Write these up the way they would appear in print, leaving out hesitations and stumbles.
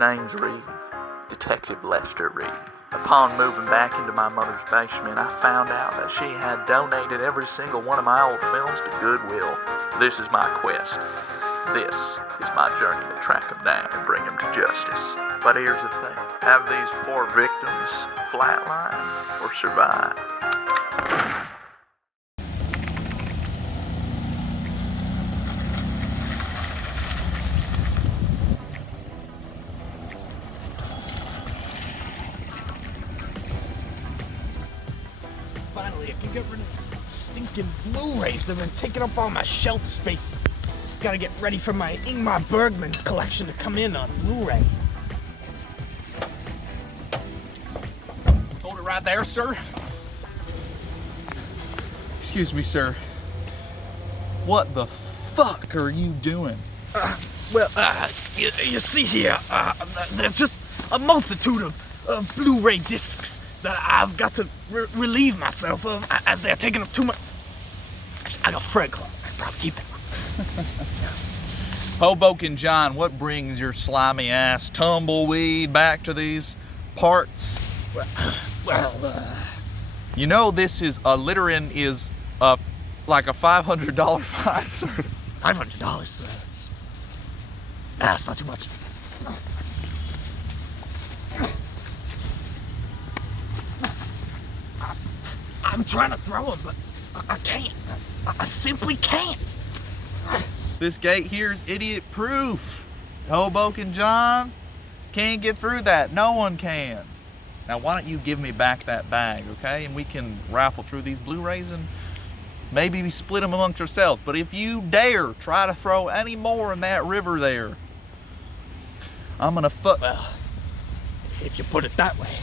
name's Reed, Detective Lester Reed. Upon moving back into my mother's basement, I found out that she had donated every single one of my old films to Goodwill. This is my quest. This is my journey to track them down and bring them to justice. But here's the thing. Have these poor victims flatline or survive? Finally, I can get rid of these stinking Blu-rays that have been taking up all my shelf space. Gotta get ready for my Ingmar Bergman collection to come in on Blu-ray. Hold it right there, sir. Excuse me, sir. What the fuck are you doing? You see here, there's just a multitude of Blu-ray discs that I've got to relieve myself of as they're taking up too much. I got Fred Club. I probably keep it. Hoboken John, what brings your slimy ass tumbleweed back to these parts? You know this is a littering is like a $500 fine, sir. $500. That's not too much. I'm trying to throw him, but I can't. I simply can't. This gate here is idiot proof. Hoboken John can't get through that. No one can. Now why don't you give me back that bag, okay? And we can raffle through these Blu-rays and maybe we split them amongst ourselves. But if you dare try to throw any more in that river there, I'm gonna Well, if you put it that way,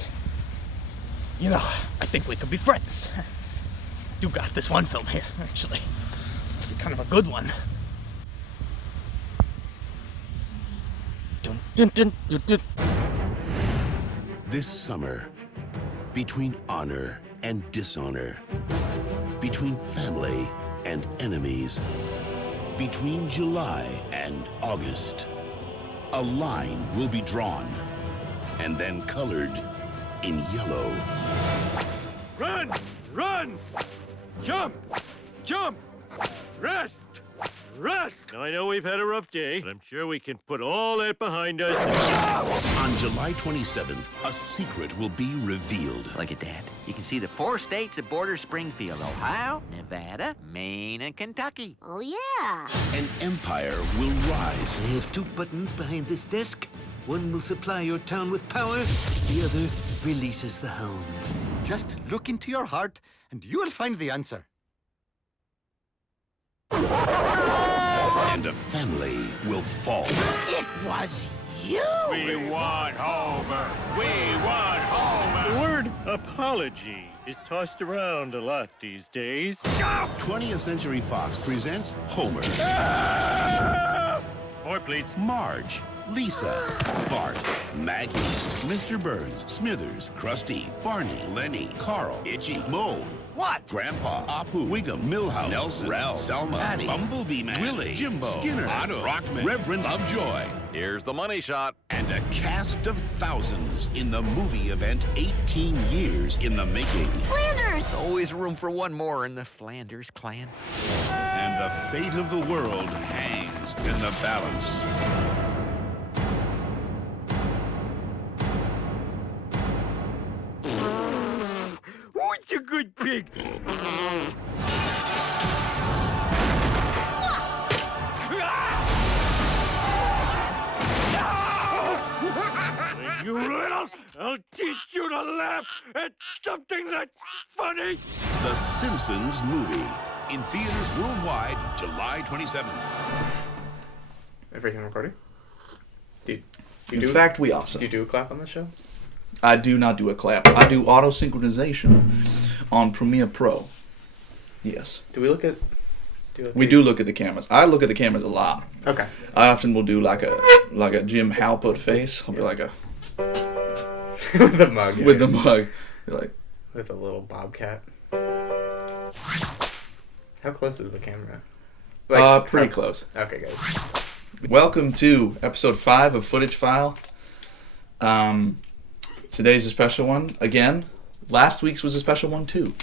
you know, I think we could be friends. You got this one film here, actually. Kind of a good one. Dun, dun, dun, dun, dun. This summer, between honor and dishonor, between family and enemies, between July and August, a line will be drawn and then colored in yellow. Run! Run! Jump! Jump! Rest! Rest! Now, I know we've had a rough day, but I'm sure we can put all that behind us. On July 27th, a secret will be revealed. Look at that. You can see the 4 states that border Springfield: Ohio, Nevada, Maine, and Kentucky. Oh, yeah. An empire will rise. I have 2 buttons behind this desk. One will supply your town with power, the other releases the hounds. Just look into your heart, and you will find the answer. And a family will fall. It was you! We want Homer! We want Homer! The word apology is tossed around a lot these days. 20th Century Fox presents Homer. More, please. Marge, Lisa, Bart, Maggie, Mr. Burns, Smithers, Krusty, Barney, Lenny, Carl, Itchy, Moe. What? Grandpa, Apu, Wiggum, Milhouse, Nelson, Ralph, Selma, Patty, Bumblebee Man, Willie, Jimbo, Skinner, Otto, Rockman, Reverend Lovejoy. Here's the money shot. And a cast of thousands in the movie event 18 years in the making. Flanders! Always room for one more in the Flanders clan. And the fate of the world hangs in the balance. Who's a good pig? You little, I'll teach you to laugh at something that's funny. The Simpsons movie. In theaters worldwide, July 27th. Everything recording? In fact, we awesome. Do you do a clap on the show? I do not do a clap. I do auto synchronization on Premiere Pro. Yes. Do we look at? We do look at the cameras. I look at the cameras a lot. Okay. I often will do like a Jim Halpert face. I'll be like a with the mug. With the mug. Be like with a little bobcat. How close is the camera? Pretty close. Okay, good. Welcome to episode 5 of Footage File. Today's a special one. Again, last week's was a special one too.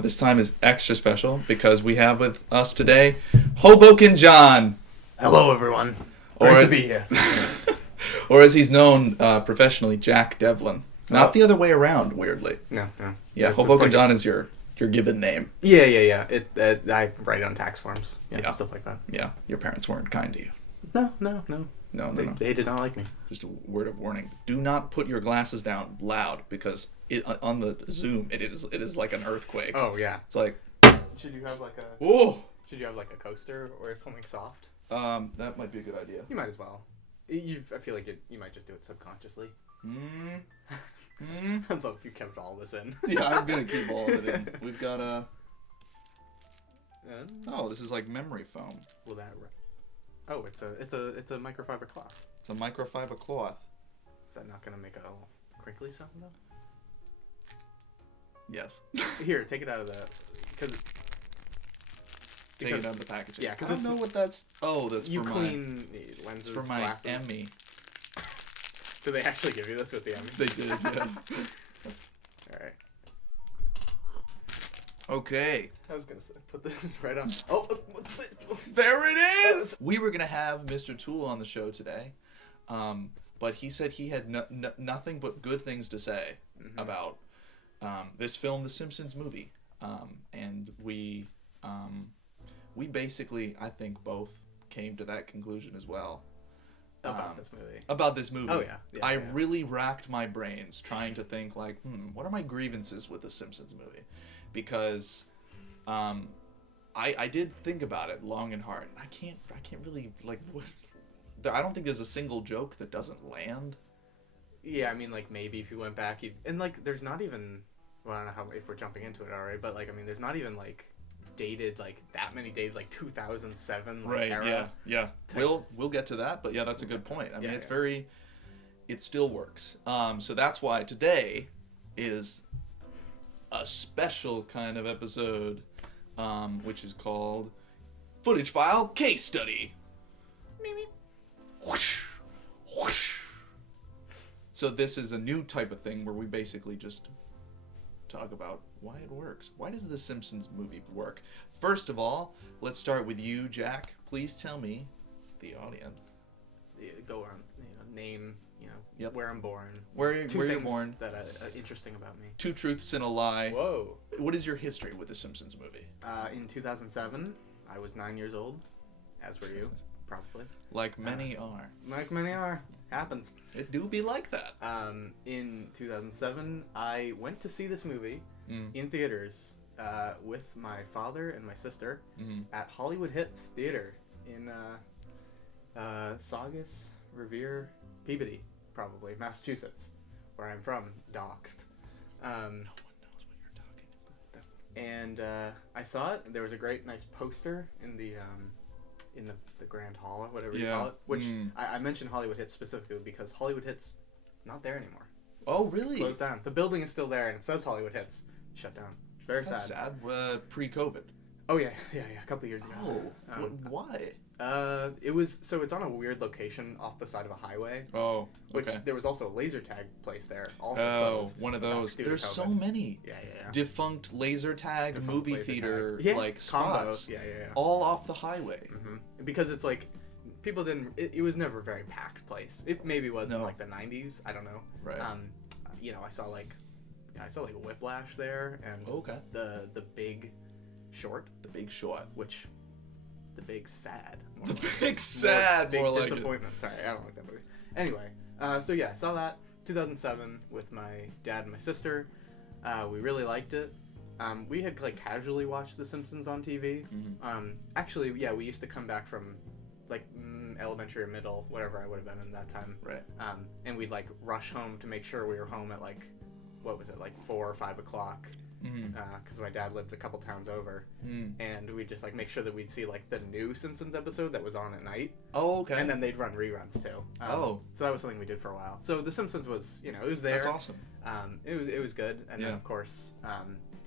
This time is extra special because we have with us today Hoboken John. Hello, everyone. Great to be here. Or as he's known professionally, Jack Devlin. Not the other way around, weirdly. No. Yeah, It's Hoboken like John is your given name. Yeah. I write on tax forms. Yeah, stuff like that. Yeah, your parents weren't kind to you. No. No. They did not like me. Just a word of warning: do not put your glasses down loud because on the Zoom it is like an earthquake. Oh yeah. It's like. Should you have like a? Oh. Should you have like a coaster or something soft? That might be a good idea. You might as well. I feel like you might just do it subconsciously. I'd love if you kept all this in. Yeah, I'm gonna keep all of it in. We've got a. Oh, this is like memory foam. Will that? Oh, it's a microfiber cloth. It's a microfiber cloth. Is that not gonna make a crinkly sound though? Yes. Here, take it out of the. Take it out of the packaging. Yeah, because I don't know what that's. Oh, that's you for clean lenses, for my glasses. Emmy. Did they actually give you this with the Emmy? They did. Yeah. All right. Okay. I was gonna put this right on. Oh, what's this? There it is. We were gonna have Mr. Toole on the show today, but he said he had nothing but good things to say about this film, The Simpsons movie, and we basically, I think, both came to that conclusion as well. About this movie. About this movie. Oh yeah. I really racked my brains trying to think like, what are my grievances with the Simpsons movie? Because I did think about it long and hard. I can't really like. I don't think there's a single joke that doesn't land. Yeah, I mean, like maybe if you went back, and like there's not even. Well, I don't know how if we're jumping into it already, but like I mean, there's not even like dated like that many dated like 2007 like, era. Yeah. We'll get to that, but yeah, that's a good point. I mean, it's very. It still works. So that's why today is a special kind of episode, which is called Footage File Case Study. Whoosh, whoosh. So this is a new type of thing where we basically just talk about why it works. Why does the Simpsons movie work? First of all, let's start with you, Jack. Please tell me, the audience. Go on, name, where I'm born. Where you're born. That are interesting about me. 2 truths and a lie. Whoa. What is your history with the Simpsons movie? In 2007, I was 9 years old, as were you, probably. Like many are. Like many are. Happens. It do be like that. In 2007, I went to see this movie in theaters with my father and my sister at Hollywood Hits Theater in Saugus, Revere, Peabody, probably, Massachusetts, where I'm from, doxed. No one knows what you're talking about. And I saw it. There was a great, nice poster in the Grand Hall, or whatever you call it. Which I mentioned Hollywood Hits specifically because Hollywood Hits not there anymore. Oh, really? Closed down. The building is still there, and it says Hollywood Hits. Shut down. It's very That's sad. Pre-COVID. Oh yeah, a couple years ago. Oh, why? It was it's on a weird location off the side of a highway. Oh, which okay. there was also a laser tag place there. Also closed. One of those. There's so many. Yeah. Defunct laser tag movie theater like spots. Yeah. All off the highway. Because it's like people didn't. It was never a very packed place. It maybe was in like the 90s. I don't know. Right. I saw like Whiplash there and the Big Short. The Big Short. Which. The Big Sad. The Big Sad. Big more Disappointment. Sorry, I don't like that movie. Anyway, so yeah, I saw that 2007 with my dad and my sister. We really liked it. We had like casually watched The Simpsons on TV. Actually, yeah, we used to come back from like elementary or middle, whatever I would have been in that time. Right. And we'd like rush home to make sure we were home at like, what was it, like 4 or 5 o'clock. Because my dad lived a couple towns over, and we'd just like make sure that we'd see like the new Simpsons episode that was on at night. Oh, okay. And then they'd run reruns too. So that was something we did for a while. So The Simpsons was, it was there. That's awesome. It was good, and then of course,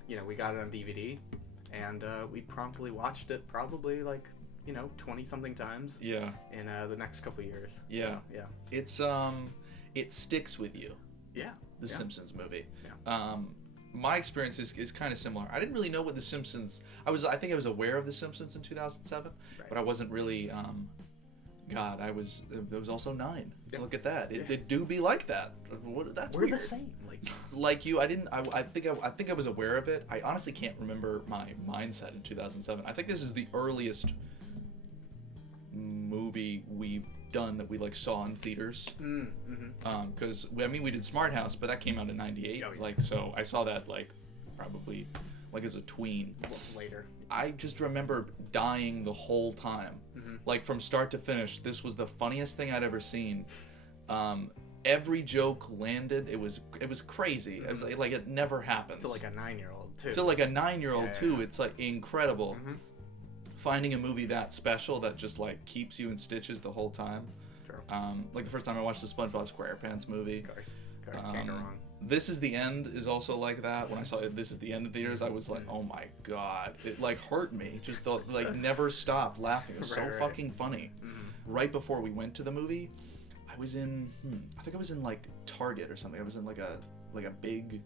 we got it on DVD, and we promptly watched it probably like 20 something times. Yeah. In the next couple years. Yeah. So, yeah. it sticks with you. Yeah. The Simpsons movie. Yeah. My experience is kind of similar. I didn't really know what The Simpsons... I think I was aware of The Simpsons in 2007, but I wasn't really... God, it was also 9. Yeah. Look at that. It do be like that. That's We're weird. the same. Like you, I think I was aware of it. I honestly can't remember my mindset in 2007. I think this is the earliest movie we've done that we like saw in theaters. Because we did Smart House, but that came out in '98. Oh, yeah. Like, so I saw that like probably like as a tween. Later. I just remember dying the whole time, like from start to finish. This was the funniest thing I'd ever seen. Every joke landed. It was crazy. It was like it never happens. To like a 9-year-old too. To like a 9-year-old too. It's like incredible. Finding a movie that special that just like keeps you in stitches the whole time. Sure. Like the first time I watched the SpongeBob SquarePants movie. Of course. Can't go wrong. This Is the End is also like that. When I saw This Is the End in theaters, I was like, oh my god. It like hurt me. Just the, like never stopped laughing. It was so fucking funny. Right before we went to the movie, I was in I think I was in like Target or something. I was in like a big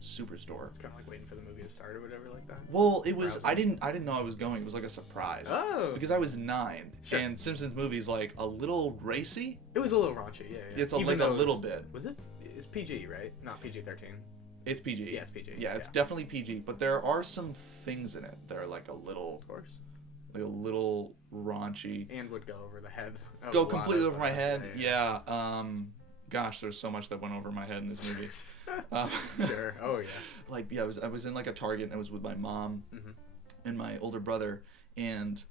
superstore. It's kind of like waiting for the movie to start or whatever like that. Well, it was I didn't know I was going. It was like a surprise. Oh. Because I was 9 Sure. and Simpsons movie's like a little racy. It was a little raunchy. Yeah. It's like a little bit. Was it? It's PG, right? Not PG-13. It's PG. Yeah, it's PG. Yeah, it's definitely PG, but there are some things in it that are like a little, of course, like a little raunchy. And would go over the head. Go completely over my head. Yeah. Gosh, there's so much that went over my head in this movie. Sure. Oh yeah. Like I was in like a Target and I was with my mom and my older brother and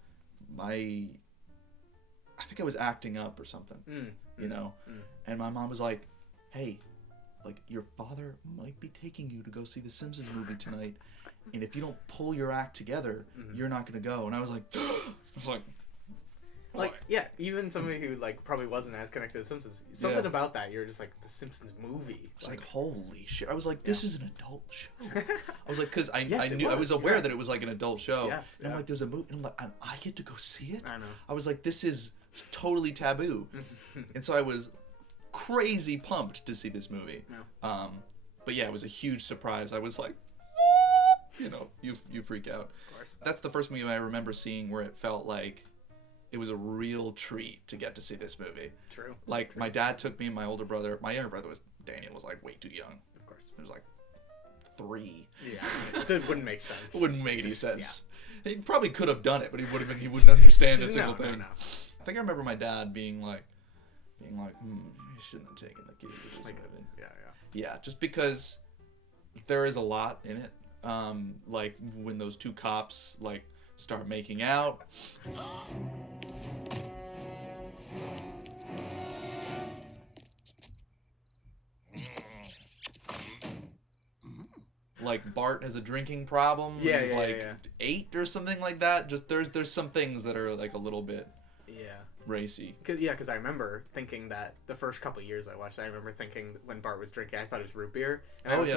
I think I was acting up or something. You know, and my mom was like, "Hey, like your father might be taking you to go see the Simpsons movie tonight, and if you don't pull your act together, you're not gonna go." And I was like, yeah, even somebody who like probably wasn't as connected to the Simpsons, something about that, you're just like, the Simpsons movie. It's like holy shit. I was like, this is an adult show. I was like, because I Yes, I was aware that it was like an adult show. Yes, and I'm like, there's a movie, and I'm like, I get to go see it. I know. I was like, this is totally taboo, and so I was crazy pumped to see this movie. Yeah. But yeah, it was a huge surprise. I was like, you know, you freak out. Of course. That's the first movie I remember seeing where it felt like it was a real treat to get to see this movie. True. Like my dad took me and my older brother. My younger brother was Daniel, was like way too young. Of course. He was like 3. Yeah. It wouldn't make sense. It wouldn't make any sense. Yeah. He probably could have done it, but he wouldn't understand a single thing. No. I think I remember my dad being like, you shouldn't have taken the kid to this movie. Yeah, just because there is a lot in it. Like when those two cops like start making out. Like Bart has a drinking problem. Yeah, he's yeah, like yeah. 8 or something like that. Just there's some things that are like a little bit racy. Because I remember thinking that the first couple years I watched it, I remember thinking when Bart was drinking, I thought it was root beer, and I was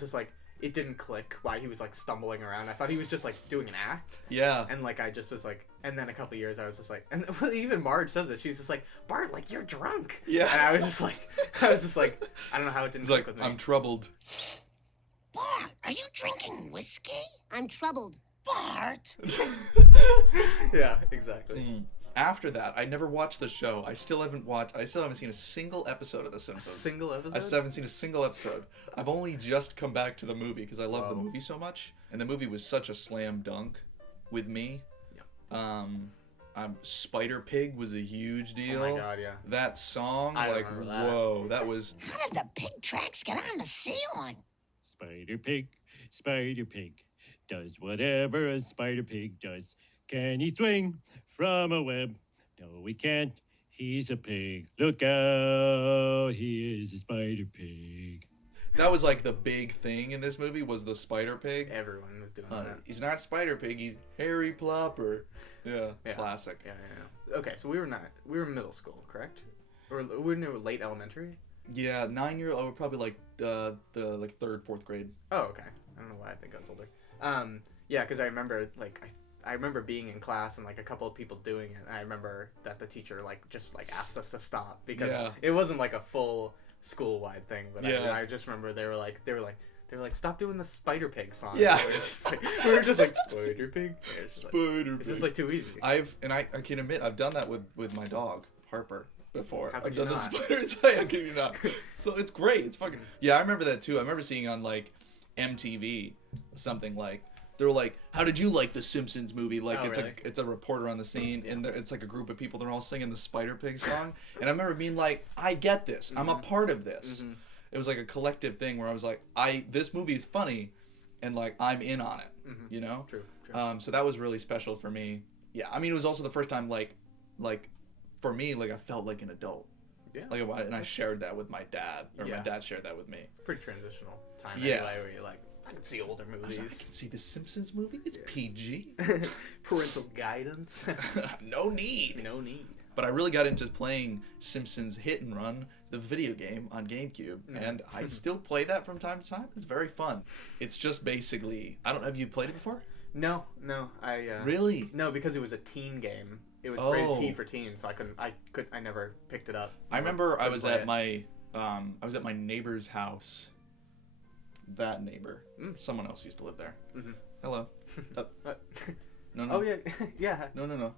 just like, it didn't click why he was like stumbling around. I thought he was just like doing an act. Yeah. And like I just was like, and then a couple years I was just like, and even Marge says it. She's just like, Bart, like you're drunk. Yeah. And I was just like, I don't know how it didn't click with me. I'm troubled. Bart, are you drinking whiskey? I'm troubled. Bart. Yeah, exactly. After that, I never watched the show. I still haven't seen a single episode of The Simpsons. A single episode? I still haven't seen a single episode. I've only just come back to the movie because I love the movie so much. And the movie was such a slam dunk with me. Yeah. Spider Pig was a huge deal. Oh my god, yeah. That song, I like, remember that. whoa, that was... How did the pig tracks get on the ceiling? Spider Pig, does whatever a spider pig does. Can he swing from a web? No, he can't. He's a pig. Look out, he is a spider pig. That was like the big thing in this movie was the Spider Pig. Everyone was doing that. He's not Spider Pig, he's Harry Plopper. Yeah, classic. Yeah. Okay, so we were middle school, correct? Or we were late elementary? Yeah, 9-year-old, probably like the like 3rd, 4th grade. Oh, okay. I don't know why I think I was older. Yeah, because I remember like I remember being in class and like a couple of people doing it. And I remember that the teacher like just like asked us to stop because it wasn't like a full school-wide thing, but Yeah. I just remember they were like, stop doing the Spider Pig song. Yeah. We were just like Spider Pig. It's Spider-Pig. just like too easy. I can admit I've done that with my dog Harper before. How could I've you done the not? spider. How can you not? So it's great. It's fucking. Yeah, I remember that too. I remember seeing on like MTV something like they were like, "How did you like the Simpsons movie?" Like really? it's a reporter on the scene, and it's like a group of people. They're all singing the Spider Pig song, and I remember being like, "I get this. I'm a part of this." It was like a collective thing where I was like, this movie is funny, and like I'm in on it, you know. True. So that was really special for me. Yeah, I mean it was also the first time like for me like I felt like an adult. Yeah. Like and I shared that with my dad, or my dad shared that with me. Pretty transitional time. Yeah. Anyway, where you're like, I can see older movies. I can see the Simpsons movie. It's PG. Parental guidance. No need. No need. But I really got into playing Simpsons Hit and Run, the video game on GameCube, and I still play that from time to time. It's very fun. It's just basically, I don't know, have you played it before? No, I Really? No, because it was a teen game. It was rated T for teen, so I never picked it up. I remember I was at my neighbor's house. That neighbor. Someone else used to live there. Hello. No. Oh yeah, yeah. No.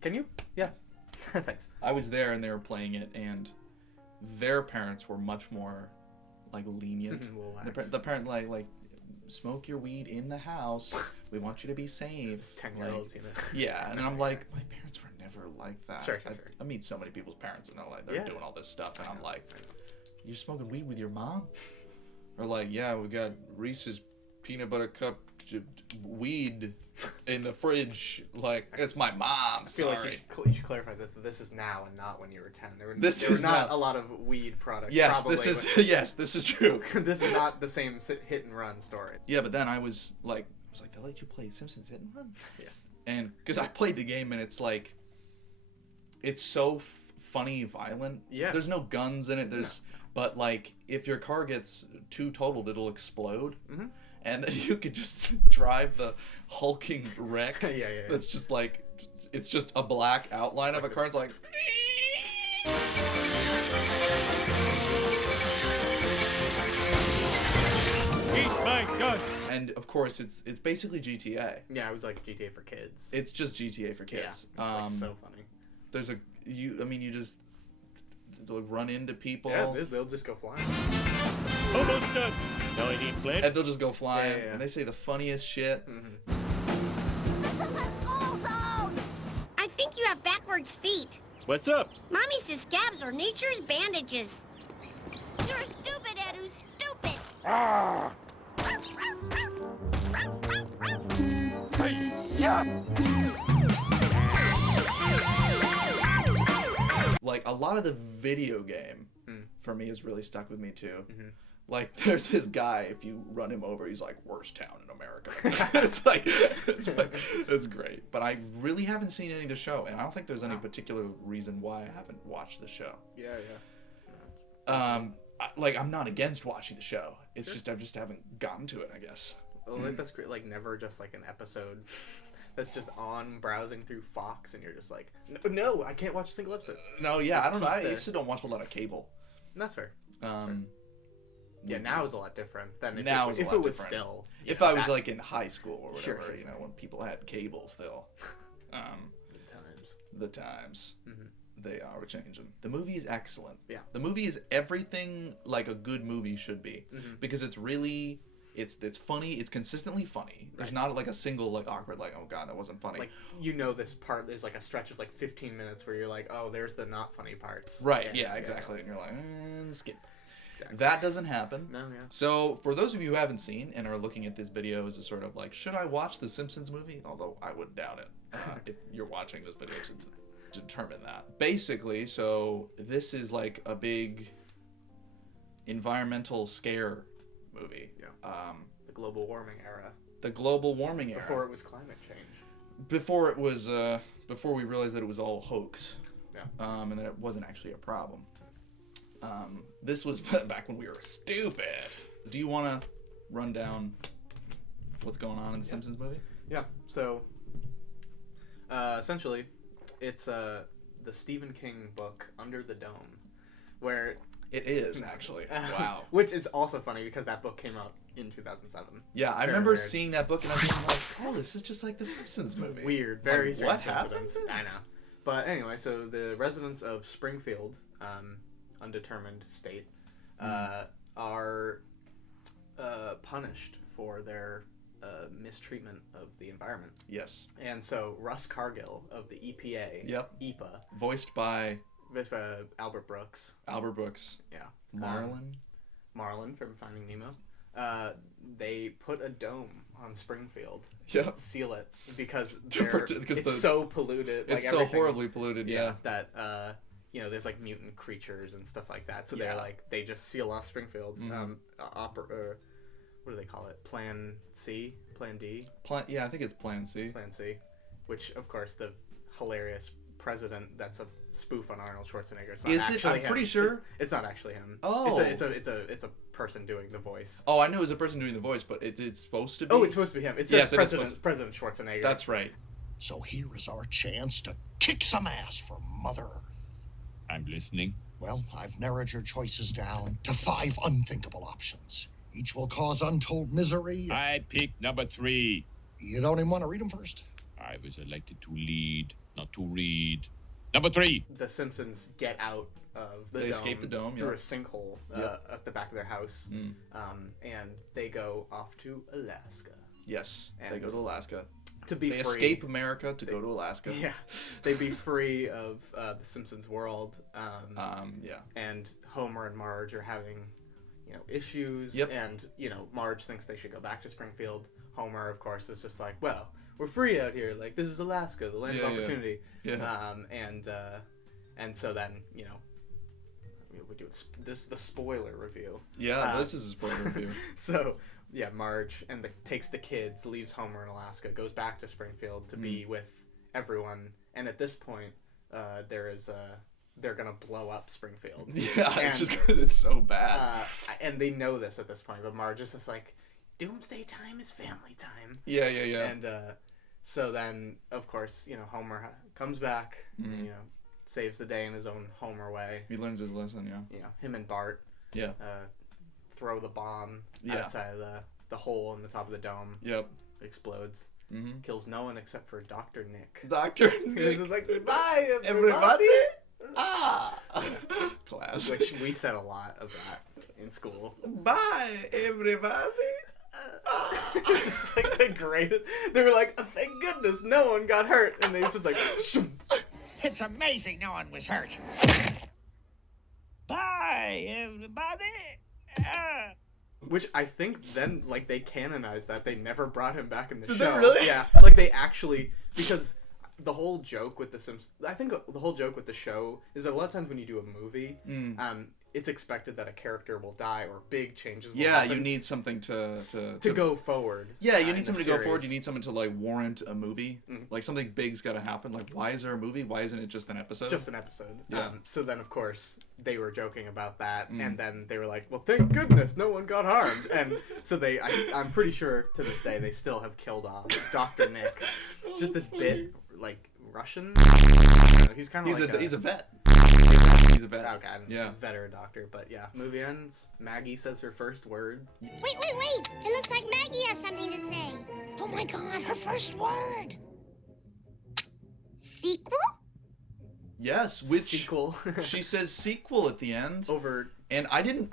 Can you? Yeah. Thanks. I was there and they were playing it, and their parents were much more like lenient. The parent like smoke your weed in the house. We want you to be safe. It's 10-year-olds, you know. Yeah, and I'm like, my parents were never like that. Sure. I meet so many people's parents and they're doing all this stuff, and I'm like, you're smoking weed with your mom? Or like, yeah, we got Reese's peanut butter cup weed in the fridge. Like, it's my mom. I feel Sorry. like you should clarify this. This is now and not when you were 10. There were Is not now. a lot of weed products. Yes, probably this is true. This is not the same hit and run story. Yeah, but then I was like, they let you play Simpsons Hit and Run? Yeah. And because I played the game and it's like, it's so funny, violent. Yeah. There's no guns in it. But like, if your car gets too totaled, it'll explode. And then you could just drive the hulking wreck. Yeah. That's just like, it's just a black outline of a car. It's like. Eat my dust. And of course, it's basically GTA. Yeah, it was like GTA for kids. It's just GTA for kids. Yeah, it's like so funny. There's you just run into people. Yeah, they'll just go flying. Almost done. Now I need Flint. And they'll just go flying, Yeah. and they say the funniest shit. This is a school zone! I think you have backwards feet. What's up? Mommy says scabs are nature's bandages. You're stupid, Edu, stupid! Like, a lot of the video game, for me, has really stuck with me, too. Like, there's this guy, if you run him over, he's like, worst town in America. It's great. But I really haven't seen any of the show, and I don't think there's any particular reason why I haven't watched the show. Yeah. I'm not against watching the show. It's just, I just haven't gotten to it, I guess. Well, like, that's great. Like, never just like an episode that's just on browsing through Fox, and you're just like, no, I can't watch a single episode. No, yeah, Let's I don't know. I keep the- actually don't watch a lot of cable. That's fair. Yeah, now is a lot different than if Now it, is a if lot it was different. still. If I was like in high school or Sure, whatever, sure. you know, when people had cable still. The times. They are changing. The movie is excellent. Yeah. The movie is everything like a good movie should be, because it's really, it's funny. It's consistently funny. There's not like a single like awkward like, oh god, that wasn't funny. Like, you know, this part there's like a stretch of like 15 minutes where you're like, oh, there's the not funny parts. Right. Yeah. Exactly. And you're like, skip. Exactly. That doesn't happen. No. Yeah. So for those of you who haven't seen and are looking at this video as a sort of like, should I watch the Simpsons movie? Although I would doubt it if you're watching this video to determine that. Basically, so this is like a big environmental scare movie. Yeah. The global warming era. The global warming era. Before it was climate change. Before it was, before we realized that it was all hoax. Yeah. And that it wasn't actually a problem. This was back when we were stupid. Do you want to run down what's going on in the Simpsons movie? Yeah. So, essentially, it's the Stephen King book Under the Dome, where It is, actually. Wow. Which is also funny because that book came out in 2007. Yeah, I remember seeing that book and I was like, oh, this is just like the Simpsons movie. Weird, very strange what happened? coincidence. I know. But anyway, so the residents of Springfield, undetermined state, are punished for their mistreatment of the environment. Yes. And so Russ Cargill of the EPA, EPA, voiced by Albert Brooks. Albert Brooks. Yeah. Marlin from Finding Nemo. They put a dome on Springfield. Yeah. Seal it because it's so polluted. It's so horribly polluted. Yeah. That there's like mutant creatures and stuff like that. So they're like they just seal off Springfield. What do they call it? Plan C? Plan D? I think it's Plan C. Plan C. Which, of course, the hilarious president that's a spoof on Arnold Schwarzenegger. It's not actually him. I'm pretty sure. It's not actually him. Oh. It's a person doing the voice. Oh, I know it was a person doing the voice, but it's supposed to be? Oh, it's supposed to be him. It says President Schwarzenegger. That's right. So here is our chance to kick some ass for Mother Earth. I'm listening. Well, I've narrowed your choices down to 5 unthinkable options. Each will cause untold misery. I picked number 3. You don't even want to read them first? I was elected to lead, not to read. Number 3. The Simpsons get out of the dome. They escape the dome, through a sinkhole at the back of their house. And they go off to Alaska. Yes, they go to Alaska. They escape America to go to Alaska. Yeah, they be free of the Simpsons world. And Homer and Marge are having, issues. Yep. And Marge thinks they should go back to Springfield. Homer, of course, is just like, well, we're free out here. Like, this is Alaska, the land of opportunity. Yeah. And so then we do the spoiler review. Yeah, this is a spoiler review. So. Yeah, Marge takes the kids, leaves Homer in Alaska, goes back to Springfield to be with everyone, and at this point, they're gonna blow up Springfield. Yeah, it's just 'cause it's so bad. And they know this at this point, but Marge is just like, doomsday time is family time. Yeah. And so then, of course, Homer comes back, saves the day in his own Homer way. He learns his lesson, yeah. Him and Bart. Yeah. Throw the bomb outside the hole in the top of the dome. Yep. Explodes. Kills no one except for Dr. Nick. Dr. Nick. He's just like, goodbye, everybody. Class. Which we said a lot of that in school. Bye, everybody. It's just like the greatest. They were like, thank goodness no one got hurt. And they was just like, it's amazing no one was hurt. Bye, everybody. Which I think then, like, they canonized that. They never brought him back in the show. Did they really? Yeah. Like, they actually... Because the whole joke with the Simpsons... I think the whole joke with the show is that a lot of times when you do a movie, it's expected that a character will die or big changes will happen. You need something to go forward. Yeah, you need something to go forward. You need something to, like, warrant a movie. Like, something big's got to happen. Like, why is there a movie? Why isn't it just an episode? Just an episode. Yeah. So then, of course, they were joking about that, and then they were like, well, thank goodness no one got harmed. And so I'm pretty sure to this day they still have killed off Dr. Nick. Just this bit, like, Russian? He's kind of like he's a vet. He's a vet. Okay, I'm vet or a doctor, but yeah. Movie ends. Maggie says her first words. Wait. It looks like Maggie has something to say. Oh my god, her first word. Sequel? Yes, which sequel. She says sequel at the end. And I didn't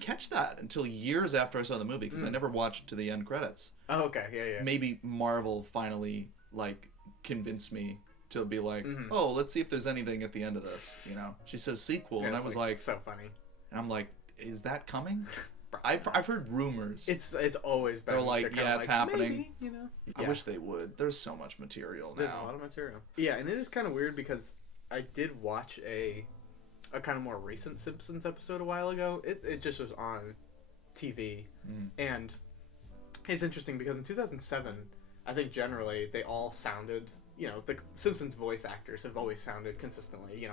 catch that until years after I saw the movie because I never watched to the end credits. Oh, okay. Yeah. Maybe Marvel finally convinced me to be like, oh, let's see if there's anything at the end of this. She says sequel, and I was like, so funny. And I'm like, is that coming? I've heard rumors. It's always been. They're like, it's happening. Maybe, I wish they would. There's so much material now. There's a lot of material. Yeah, and it is kind of weird because I did watch a kind of more recent Simpsons episode a while ago. It just was on TV, and it's interesting because in 2007, I think generally they all sounded. The Simpsons voice actors have always sounded consistently,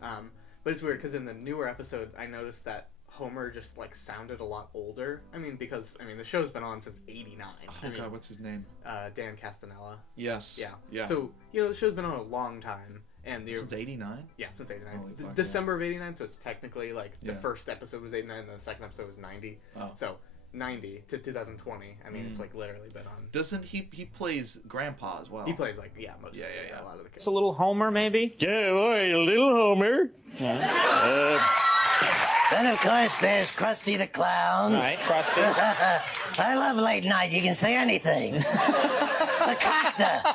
but it's weird because in the newer episode, I noticed that Homer just sounded a lot older. Because the show's been on since '89. Oh god, what's his name? Dan Castanella. Yes. Yeah. So the show's been on a long time, And since '89. Yeah, since '89. Holy fuck, December of '89, so it's technically like the Yeah. first episode was '89, and the second episode was '90. Oh. So 90 to 2020. I mean, it's like literally been on. Doesn't he plays grandpa as well? He plays like most. Yeah. A lot of the kids. It's a little Homer, maybe. Yeah, all right, a little Homer. Then, of course, there's Krusty the Clown. Right, Krusty. I love late night. You can say anything. The Costa.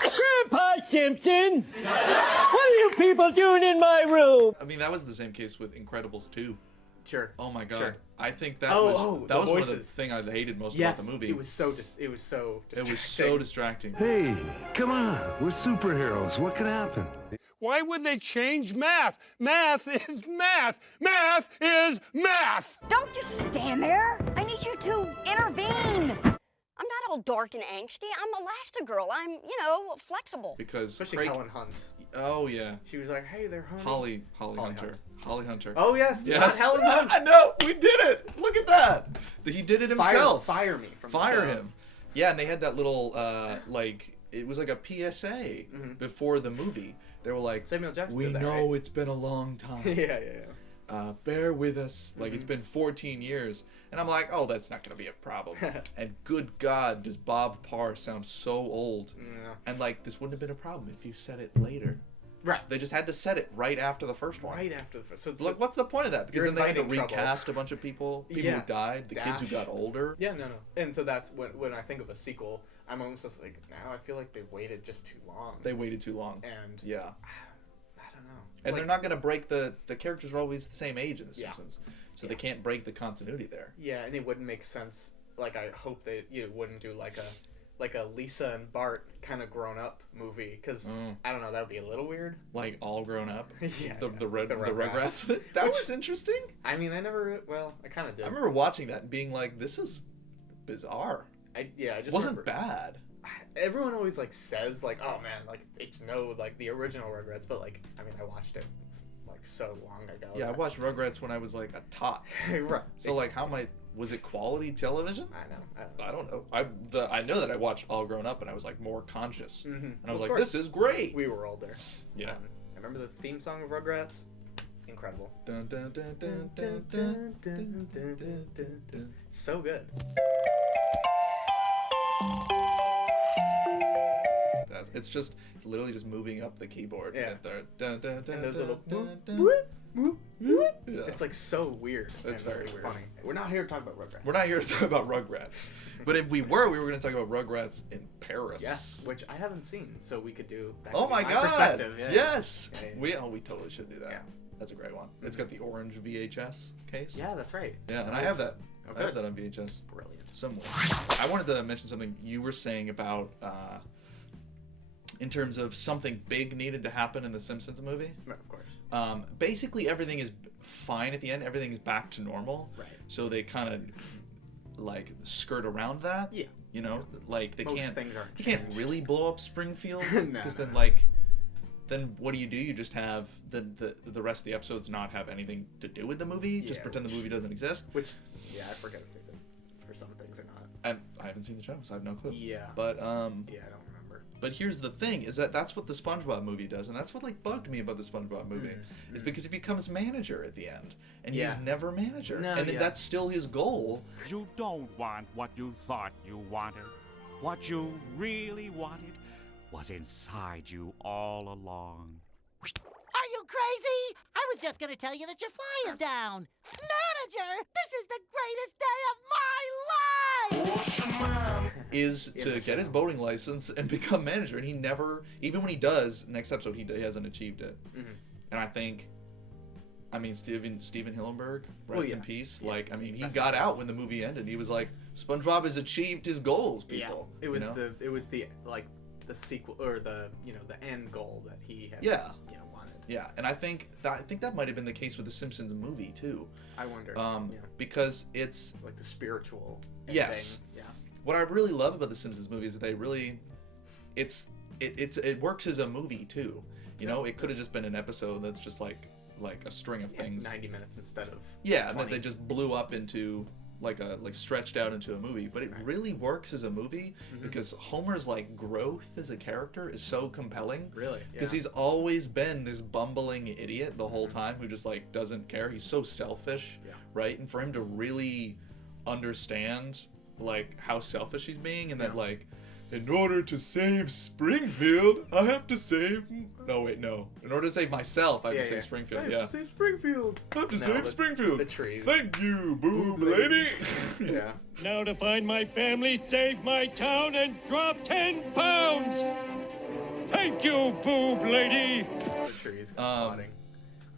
Grandpa Simpson, what are you people doing in my room? I mean, that was the same case with Incredibles 2. Sure. Oh my god. Sure. I think that Oh, was oh, that the was one of the voices. thing I hated most Yes, about the movie. it was so distracting. Hey, come on. We're superheroes. What could happen? Why would they change math? Math is math. Math is math. Don't just stand there. I need you to intervene. I'm not all dark and angsty. I'm Elastigirl. I'm, flexible. Because Especially Craig, Helen Hunt. Oh yeah. She was like, "Hey, they're honey." Holly Hunter. Holly Hunter. Oh yes. Yes. Not Helen Hunt. I know. We did it. Look at that. He did it himself. Fire me from Fire the show. him. Yeah, and they had that little it was like a PSA before the movie. They were like, Samuel Jackson "We did that, know right? it's been a long time. yeah. Bear with us. Like it's been 14 years." And I'm like, "Oh, that's not gonna be a problem." And good God, does Bob Parr sound so old? Yeah. And like, this wouldn't have been a problem if you said it later. Right. They just had to set it right after the first one. Right after the first. So Look, what's the point of that? Because You're then they had to inviting trouble. recast a bunch of people who Yeah. died, the kids who Dash. got older. Yeah, no. And so that's when I think of a sequel, I'm almost just like, now I feel like they waited just too long. They waited too long. And Yeah. I don't know. And Like- they're not going to break the characters are always the same age in The Yeah. Simpsons. So they can't break the continuity there. Yeah, and it wouldn't make sense. Like, I hope they wouldn't do like a Lisa and Bart kind of grown up movie, because I don't know, that would be a little weird. Like all grown up. Yeah, The Rugrats. Rugrats. That was interesting. I mean, I kind of did. I remember watching that and being like, this is bizarre. I just wasn't remember, bad. Everyone always like says like, oh man, like it's no like the original Rugrats, but like I mean I watched it like so long ago. Yeah, I watched Rugrats when I was like a tot. Right. So like, was it quality television? I don't know. I know that I watched All Grown Up and I was like more conscious, and I was Of like, course. this is great. We were older. Yeah. I remember the theme song of Rugrats. Incredible. Dun, dun, dun, dun, dun, dun, dun, dun, dun, dun. So good. It's literally just moving up the keyboard. Yeah. Dun, dun, dun, And those dun, little dun, dun. whoop, whoop, whoop. Yeah. It's like so weird. It's and very weird. funny. We're not here to talk about Rugrats. We're not here to talk about Rugrats. But if we were going to talk about Rugrats in Paris. Yes, which I haven't seen, so we could do. That Oh could be my God! Perspective. Yeah. Yes. Yeah. We totally should do that. Yeah. That's a great one. It's got the orange VHS case. Yeah, that's right. Yeah, and I Nice. have that. Okay. I have that on VHS. Brilliant. Somewhere. I wanted to mention something you were saying about, in terms of something big needed to happen in the Simpsons movie. Of course. Basically, everything is fine at the end. Everything is back to normal. Right. So they kind of like skirt around that. Yeah. You know, like they Most can't. things aren't You can't changed. really blow up Springfield No, because no, then no. then what do? You just have the rest of the episodes not have anything to do with the movie. Just Yeah, pretend the movie doesn't exist. Which, yeah, I forget if they did for some things or not. And I haven't seen the show, so I have no clue. Yeah. But Yeah, I don't remember. But here's the thing: is that's what the SpongeBob movie does, and that's what like bugged me about the SpongeBob movie, is because he becomes manager at the end, and Yeah. he's never manager, No, and then yeah. that's still his goal. You don't want what you thought you wanted. What you really wanted was inside you all along. Are you crazy? I was just gonna tell you that your fly is down. Manager, this is the greatest day of my life! Is to get his boating license and become manager, and he never, even when he does, next episode he hasn't achieved it. And I think, Steven Hillenburg, rest in peace. Yeah. Like, I mean, he That's got nice. out when the movie ended. He was like, SpongeBob has achieved his goals, people. Yeah. It was you know? the sequel or the end goal that he had wanted. Yeah, and I think that might have been the case with the Simpsons movie too. I wonder. Because it's like the spiritual. Yes. Ending. Yeah. What I really love about the Simpsons movie is that they really, it works as a movie too. You know, it could have just been an episode that's just like a string of things. 90 minutes instead of. Yeah, and then 20. they just blew up into like stretched out into a movie, but it really works as a movie because Homer's like growth as a character is so compelling. Really? Because he's always been this bumbling idiot the whole time who just like doesn't care. He's so selfish, right? And for him to really understand like how selfish he's being, and that like, in order to save Springfield, I have to save. No, wait, no. In order to save myself, I have to save Springfield. I have to save Springfield. I have to save Springfield. The trees. Thank you, boob lady. Yeah. Now to find my family, save my town, and drop 10 pounds. Thank you, boob lady. The trees applauding.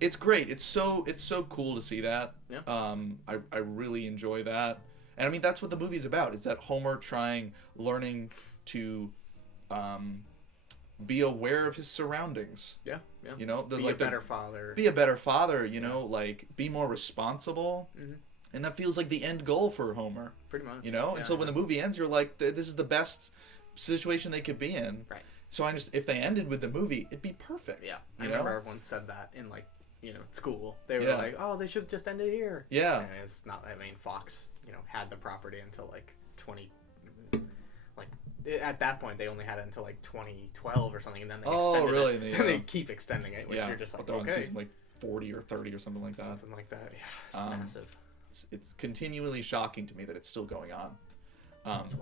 It's great. It's so cool to see that. Yeah. I really enjoy that. And I mean, that's what the movie's about. It's that Homer learning to be aware of his surroundings. Yeah, yeah. You know, be a better father. Be a better father, you know, like be more responsible. And that feels like the end goal for Homer. Pretty much. You know? And so when the movie ends, you're like, this is the best situation they could be in. Right. So if they ended with the movie, it'd be perfect. Yeah. I You remember know? everyone said that in like, school. They were like, oh, they should have just ended here. Yeah. And it's not, I mean, Fox, had the property until like at that point they only had it until like 2012 or something, and then they extended it. And they keep extending it, which you're just like, they're on okay. season like 40 or 30 or something like that. Something like that, yeah. It's massive. It's continually shocking to me that it's still going on.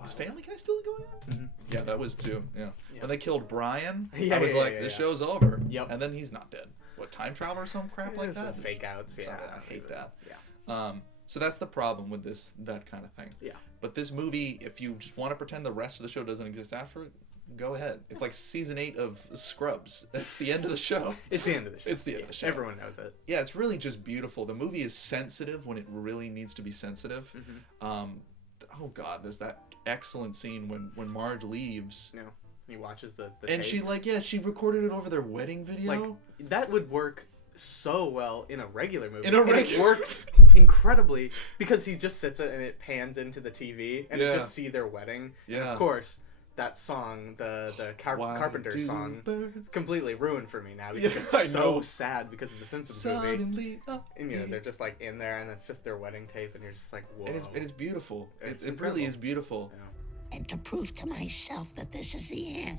Is Family Guy still going on? Yeah, that was too. Yeah. When they killed Brian, I was like, this show's over. Yep. And then he's not dead. What, time travel or some crap like that? Fake outs, yeah. I hate that. Yeah. So that's the problem with that kind of thing. Yeah. But this movie, if you just want to pretend the rest of the show doesn't exist after it, go ahead. It's like season 8 of Scrubs. That's the end of the show. It's the end of the show. It's the end of the show. Everyone knows it. Yeah, it's really just beautiful. The movie is sensitive when it really needs to be sensitive. Oh God, there's that excellent scene when Marge leaves. Yeah. He watches the and tape. she recorded it over their wedding video. Like, that would work so well in a regular movie. It works incredibly because he just sits it and it pans into the TV and you just see their wedding. Yeah. And of course, that song, the Carpenter song, it's completely ruined for me now because it's so sad because of the Simpsons movie. And they're just like in there and it's just their wedding tape and you're just like, whoa. It is beautiful. It really is beautiful. Yeah. And to prove to myself that this is the end,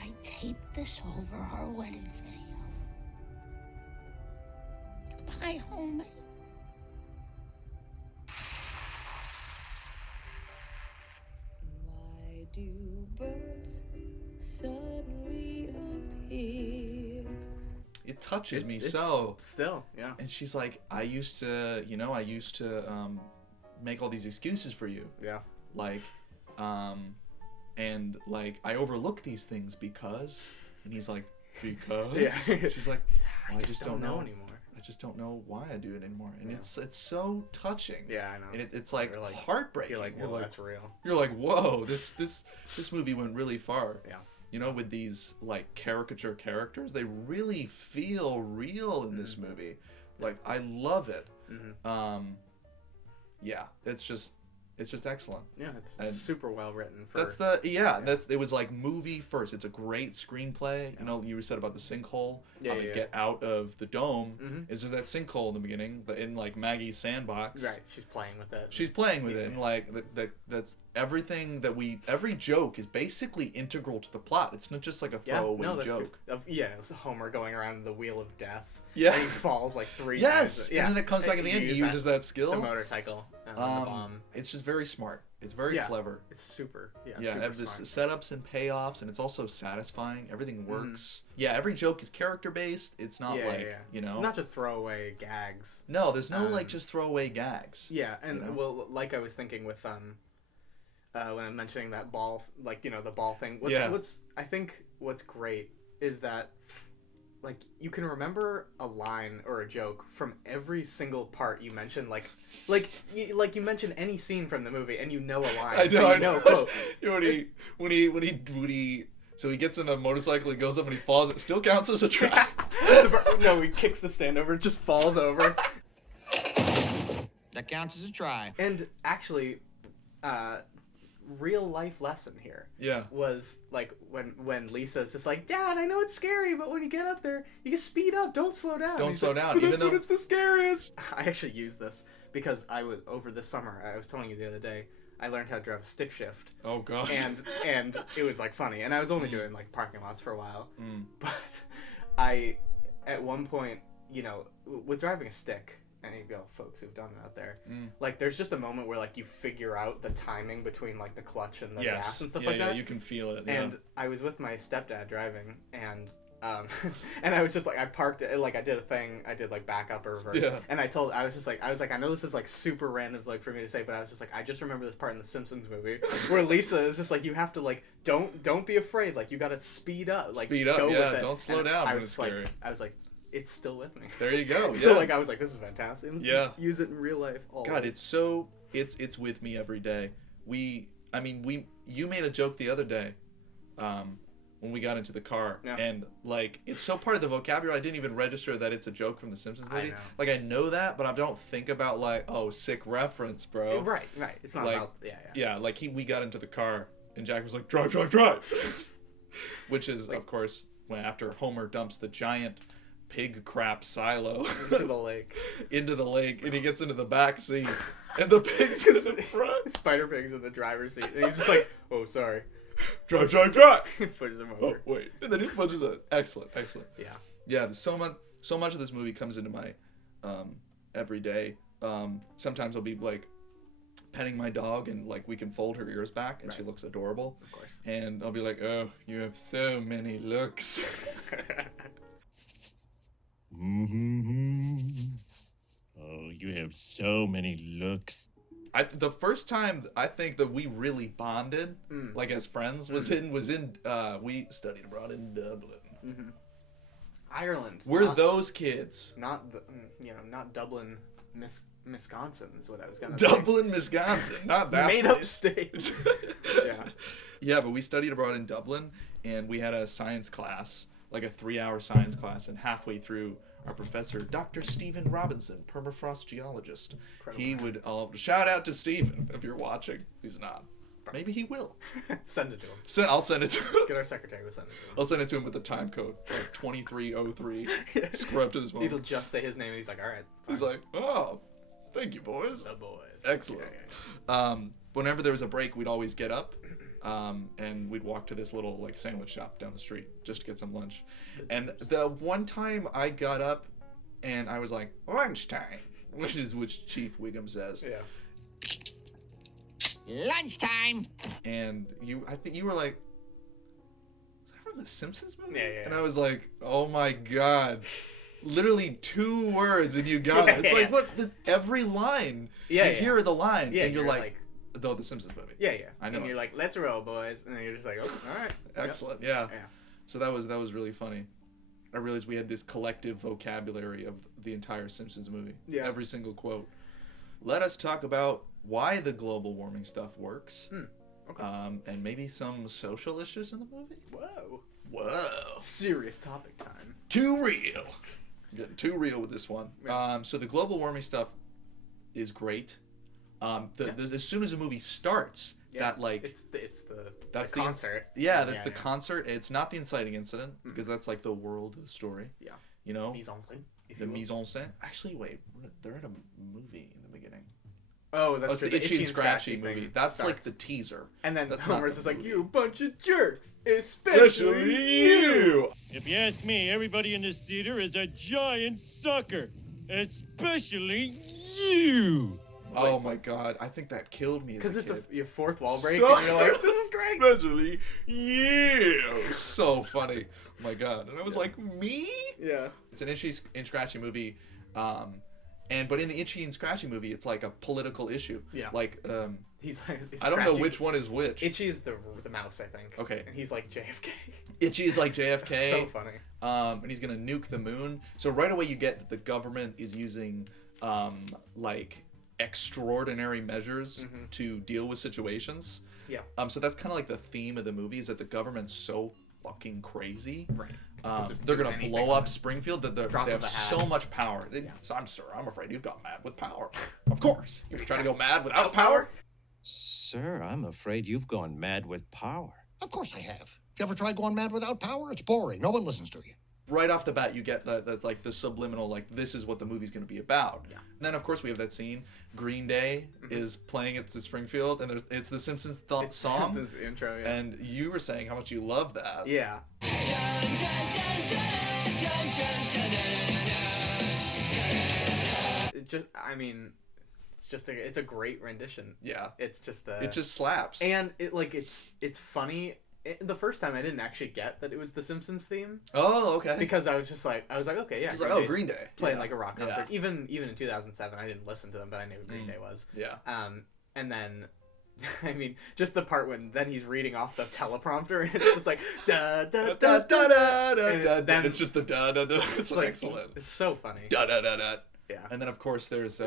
I taped this over our wedding video. Bye, homie. Why do birds suddenly appear? It touches me so. Still, yeah. And she's like, I used to make all these excuses for you. Yeah. Like, and like I overlook these things because, and he's like, because. Yeah. She's like, well, I just don't know anymore. I just don't know why I do it anymore, and it's so touching. Yeah, I know. And it's like heartbreaking. You're like, well, that's real. You're like, whoa, this movie went really far. Yeah. You know, with these like caricature characters, they really feel real in this movie. Like, I love it. Yeah, it's just excellent. Yeah, it's super well written. It was like movie first. It's a great screenplay. You know, you said about the sinkhole. How they get out of the dome. Is there's that sinkhole in the beginning, in like Maggie's sandbox. Right, she's playing with it. She's playing with it, and like that's everything every joke is basically integral to the plot. It's not just like a throwaway joke. It's Homer going around the wheel of death. Yeah. And he falls like 3 times. Yes, and then it comes back at the end. He uses that skill. The motorcycle and the bomb. It's just very smart. It's very clever. It's super. Yeah, super there's smart. setups and payoffs, and it's also satisfying. Everything works. Yeah, every joke is character based. It's not you know, not just throwaway gags. No, there's no like just throwaway gags. Yeah, and you know? well, like I was thinking with when I'm mentioning that ball, like, the ball thing. I think what's great is that, like, you can remember a line or a joke from every single part you mention. Like you mention any scene from the movie and you know a line. I know. Quote. when he so he gets in the motorcycle, he goes up and he falls. It still counts as a try. No, he kicks the stand over, just falls over. That counts as a try. And actually, real life lesson here was like when Lisa's just like, Dad, I know it's scary, but when you get up there, you can speed up, don't slow down. Don't slow down, But even that's though when it's the scariest. I actually use this because I was over this summer. I was telling you the other day. I learned how to drive a stick shift. Oh gosh. And it was like funny. And I was only doing like parking lots for a while. Mm. But I, at one point, you know, with driving a stick, any of y'all folks who've done it out there, like there's just a moment where like you figure out the timing between like the clutch and the gas and stuff like that. Yeah, you can feel it. And I was with my stepdad driving, and and I was just like, I parked it, like I did a thing, I did like back up or reverse, and I was like, I know this is like super random like for me to say, but I was just like, I just remember this part in the Simpsons movie where Lisa is just like, you have to like, don't be afraid, like you gotta speed up, like go with it. Don't slow down when it's scary. I was like, it's still with me. There you go. So like I was like, this is fantastic. Yeah. Use it in real life. Always. God, it's with me every day. You made a joke the other day, when we got into the car, and like it's so part of the vocabulary. I didn't even register that it's a joke from the Simpsons movie. I know. Like I know that, but I don't think about like, oh, sick reference, bro. Right. It's not like, about Yeah, like we got into the car and Jack was like, drive, which is of course when after Homer dumps the giant pig crap silo into the lake, and he gets into the back seat and the pig's in the front. Spider Pig's in the driver's seat and he's just like, oh sorry, drive. Pushes him over. Oh wait, and then he punches it. Excellent. Yeah, there's so much of this movie comes into my every day. Sometimes I'll be like petting my dog and like we can fold her ears back and she looks adorable, of course, and I'll be like, oh, you have so many looks. Oh, you have so many looks. The first time I think that we really bonded, like as friends, was in we studied abroad in Dublin, Ireland. We're those kids. Not Dublin, Wisconsin is what I was gonna Dublin, Wisconsin, not that made place. up state. Yeah, but we studied abroad in Dublin, and we had a science class, like a 3-hour science class, and halfway through, our professor, Dr. Stephen Robinson, permafrost geologist, he would shout out to Stephen if you're watching. He's not. Maybe he will. Send it to him. I'll send it to him. Get our secretary to send it to him. I'll send it to him with the time code, like 2303. Screw up to this moment. He'll just say his name, and he's like, all right. Fine. He's like, oh, thank you, boys. The boys. Excellent. Yeah. Whenever there was a break, we'd always get up. And we'd walk to this little like sandwich shop down the street just to get some lunch. And the one time I got up and I was like, lunchtime, which Chief Wiggum says. Yeah. Lunchtime. And I think you were like, is that from the Simpsons movie? Yeah. And I was like, oh my God. Literally 2 words and you got it. It's like, what? Every line. You hear the line and you're like though the Simpsons movie. Yeah. I know. And you're like, let's roll, boys. And then you're just like, oh, all right. Excellent. Yep. Yeah. So that was really funny. I realized we had this collective vocabulary of the entire Simpsons movie. Yeah. Every single quote. Let us talk about why the global warming stuff works. Okay. And maybe some social issues in the movie. Whoa. Serious topic time. Too real. I'm getting too real with this one. So the global warming stuff is great. As soon as the movie starts, that like it's the concert. That's the concert. It's not the inciting incident because that's like the world story. Yeah. You know. Mise en scène. The mise en scène. Actually, wait. They're in a movie in the beginning. Oh, that's true. The Itchy and Scratchy movie. That's starts. Like the teaser. And then that's Homer's just like, you bunch of jerks, especially you. If you ask me, everybody in this theater is a giant sucker, especially you. Oh my God, I think that killed me as a kid. Because it's your fourth wall break, and you're like, this is great. Especially you. So funny. Oh my God. And I was like, me? Yeah. It's an Itchy and Scratchy movie. But in the Itchy and Scratchy movie, it's like a political issue. Yeah. Like, he's I don't know which one is which. Itchy is the mouse, I think. Okay. And he's like JFK. Itchy is like JFK. So funny. And he's gonna nuke the moon. So right away you get that the government is using like extraordinary measures to deal with situations. Yeah. So that's kind of like the theme of the movie is that the government's so fucking crazy. Right. They're gonna blow up Springfield. That they have so much power. Yeah. So I'm afraid you've gone mad with power. Of course, you're trying to go mad without power. Sir, I'm afraid you've gone mad with power. Of course I have. If you ever tried going mad without power, it's boring. No one listens to you. right off the bat you get that's like the subliminal, like this is what the movie's going to be about. And then of course we have that scene, Green Day is playing at the Springfield, and it's the Simpsons song. Simpsons intro, yeah. And you were saying how much you love that. Yeah. It's a great rendition. Yeah. It just slaps. And it's funny. The first time I didn't actually get that it was the Simpsons theme. Oh, okay. Because I was like, okay, yeah. It's like, Green Day. Playing like a rock concert. Yeah. Even in 2007, I didn't listen to them, but I knew who Green Day was. Yeah. And then, I mean, just the part when then he's reading off the teleprompter, and it's just like, da da da da da da. Then it's just the da da da. It's like, excellent. It's so funny. Da da da da. Yeah. And then of course there's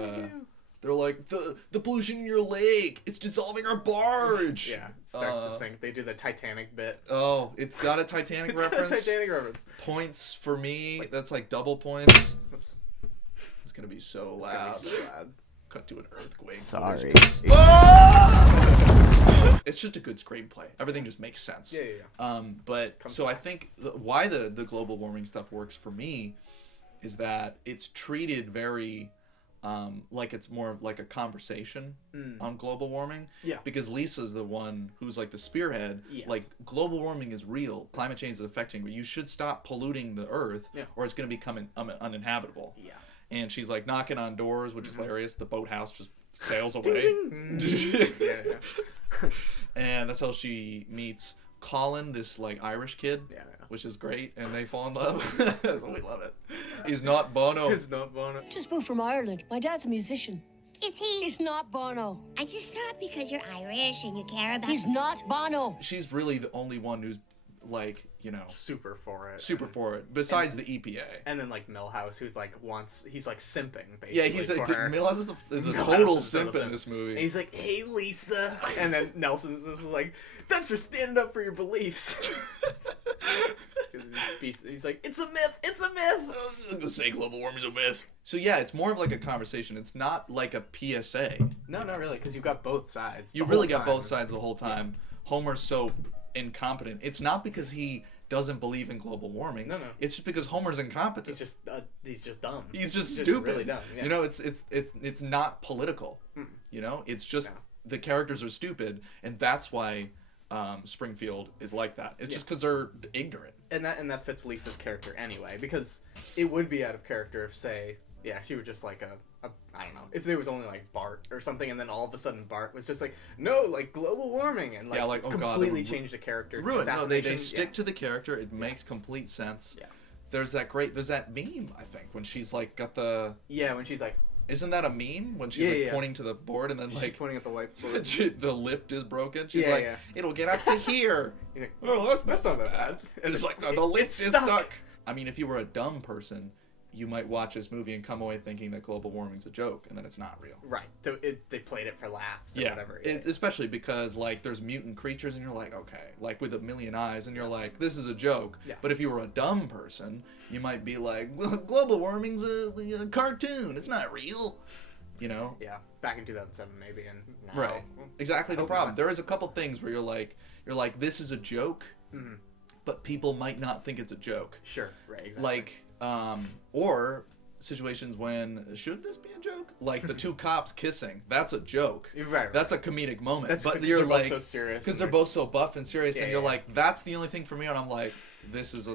they're like, the pollution in your lake, it's dissolving our barge. Yeah, it starts to sink. They do the Titanic bit. Oh, it's got a Titanic It's reference. got a Titanic reference. Points for me. That's like double points. Oops. It's gonna be so loud. It's gonna be so loud. Cut to an earthquake. Sorry. It's just a good screenplay. Everything just makes sense. Yeah. But so I think why the global warming stuff works for me is that it's treated very like it's more of like a conversation on global warming. Yeah. Because Lisa's the one who's like the spearhead. Yes. Like global warming is real. Climate change is affecting, but you should stop polluting the earth, or it's going to become uninhabitable. Yeah. And she's like knocking on doors, which is hilarious. The boathouse just sails away. And that's how she meets Colin, this like Irish kid, which is great, and they fall in love. We love it. He's not Bono. He's not Bono. Just moved from Ireland. My dad's a musician. Is he? He's not Bono. I just thought because you're Irish and you care about... He's not Bono. She's really the only one who's like, you know, super for it. Besides the EPA. And then like Milhouse, who's like he's like simping basically. Yeah, Milhouse is a total simp in this movie. And he's like, "Hey Lisa," and then Nelson's just like, "That's for standing up for your beliefs." He's like, "It's a myth. It's a myth." I'm gonna say global warming's a myth. So yeah, it's more of like a conversation. It's not like a PSA. No, not really, because you've got both sides. You really got both sides the whole time. Yeah. Homer's so incompetent. It's not because he doesn't believe in global warming. No. It's just because Homer's incompetent. He's just dumb. He's just stupid. Really dumb. Yeah. You know, it's not political. You know, it's just the characters are stupid, and that's why Springfield is like that. It's just because they're ignorant. And that fits Lisa's character anyway, because it would be out of character if, say, she was just like a I don't know, if there was only like Bart or something, and then all of a sudden Bart was just like, no, like global warming, and like, completely changed the character. Ruined. No, they stick to the character. It makes complete sense. Yeah. There's that meme, I think, when she's like got the... Yeah, when she's like... Isn't that a meme? When she's pointing to the board and then she's like... pointing at the whiteboard. The lift is broken. She's like, it'll get up to here. Like, oh, that's not that bad. And it's like, the lift is stuck. I mean, if you were a dumb person, you might watch this movie and come away thinking that global warming's a joke, and then it's not real. Right. So they played it for laughs or whatever. Especially because like there's mutant creatures, and you're like, okay, like with a million eyes, and you're like, this is a joke. Yeah. But if you were a dumb person, you might be like, well, global warming's a cartoon. It's not real. You know? Yeah. Back in 2007, maybe, and now. Right. Exactly the problem. There is a couple things where you're like, this is a joke, but people might not think it's a joke. Sure. Right. Exactly. Like. Or situations when should this be a joke? Like the two cops kissing. That's a joke. Right. That's a comedic moment. That's but you're like, so serious because they're both so buff and serious, and you're like, that's the only thing for me. And I'm like, this is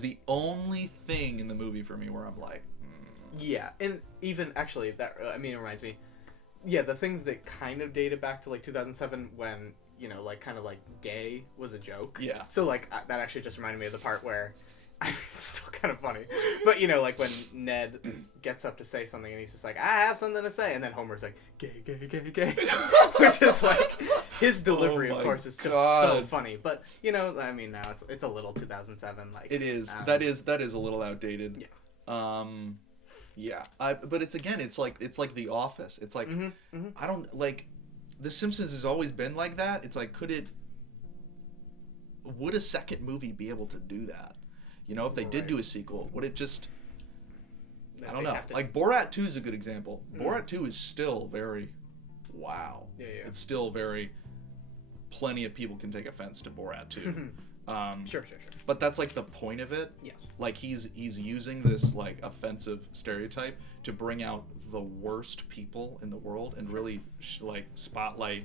the only thing in the movie for me where I'm like, Yeah, and even actually that it reminds me. Yeah, the things that kind of dated back to like 2007 when like kind of like gay was a joke. Yeah. So like that actually just reminded me of the part where. It's still kind of funny, but like when Ned gets up to say something and he's just like, I have something to say, and then Homer's like, gay, which is like his delivery, of course, is just so funny. But now it's a little 2007, like it is. That is a little outdated. Yeah. But it's like The Office. It's like I don't like The Simpsons has always been like that. It's like would a second movie be able to do that? If they did do a sequel, would it just... I don't know. Like, Borat 2 is a good example. Borat 2 is still very... Wow. Yeah. It's still very plenty of people can take offense to Borat too. Sure. But that's like the point of it. Yes. Like he's using this like offensive stereotype to bring out the worst people in the world and really like spotlight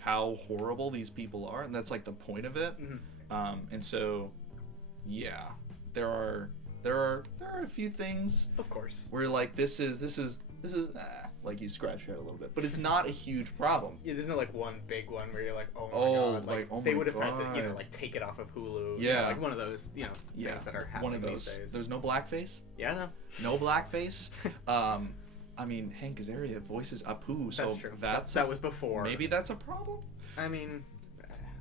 how horrible these people are, and that's like the point of it. And so, yeah, there are a few things, of course, where you're like this is like you scratch your head a little bit, but it's not a huge problem. Yeah, there's no like one big one where you're like, oh my god, like oh they my would have had to, God. like take it off of Hulu. Yeah, like one of those, things that are happening one of those. these days. There's no blackface. Yeah, no blackface. I mean, Hank Azaria voices Apu, so That's true. that was before. Maybe that's a problem. I mean,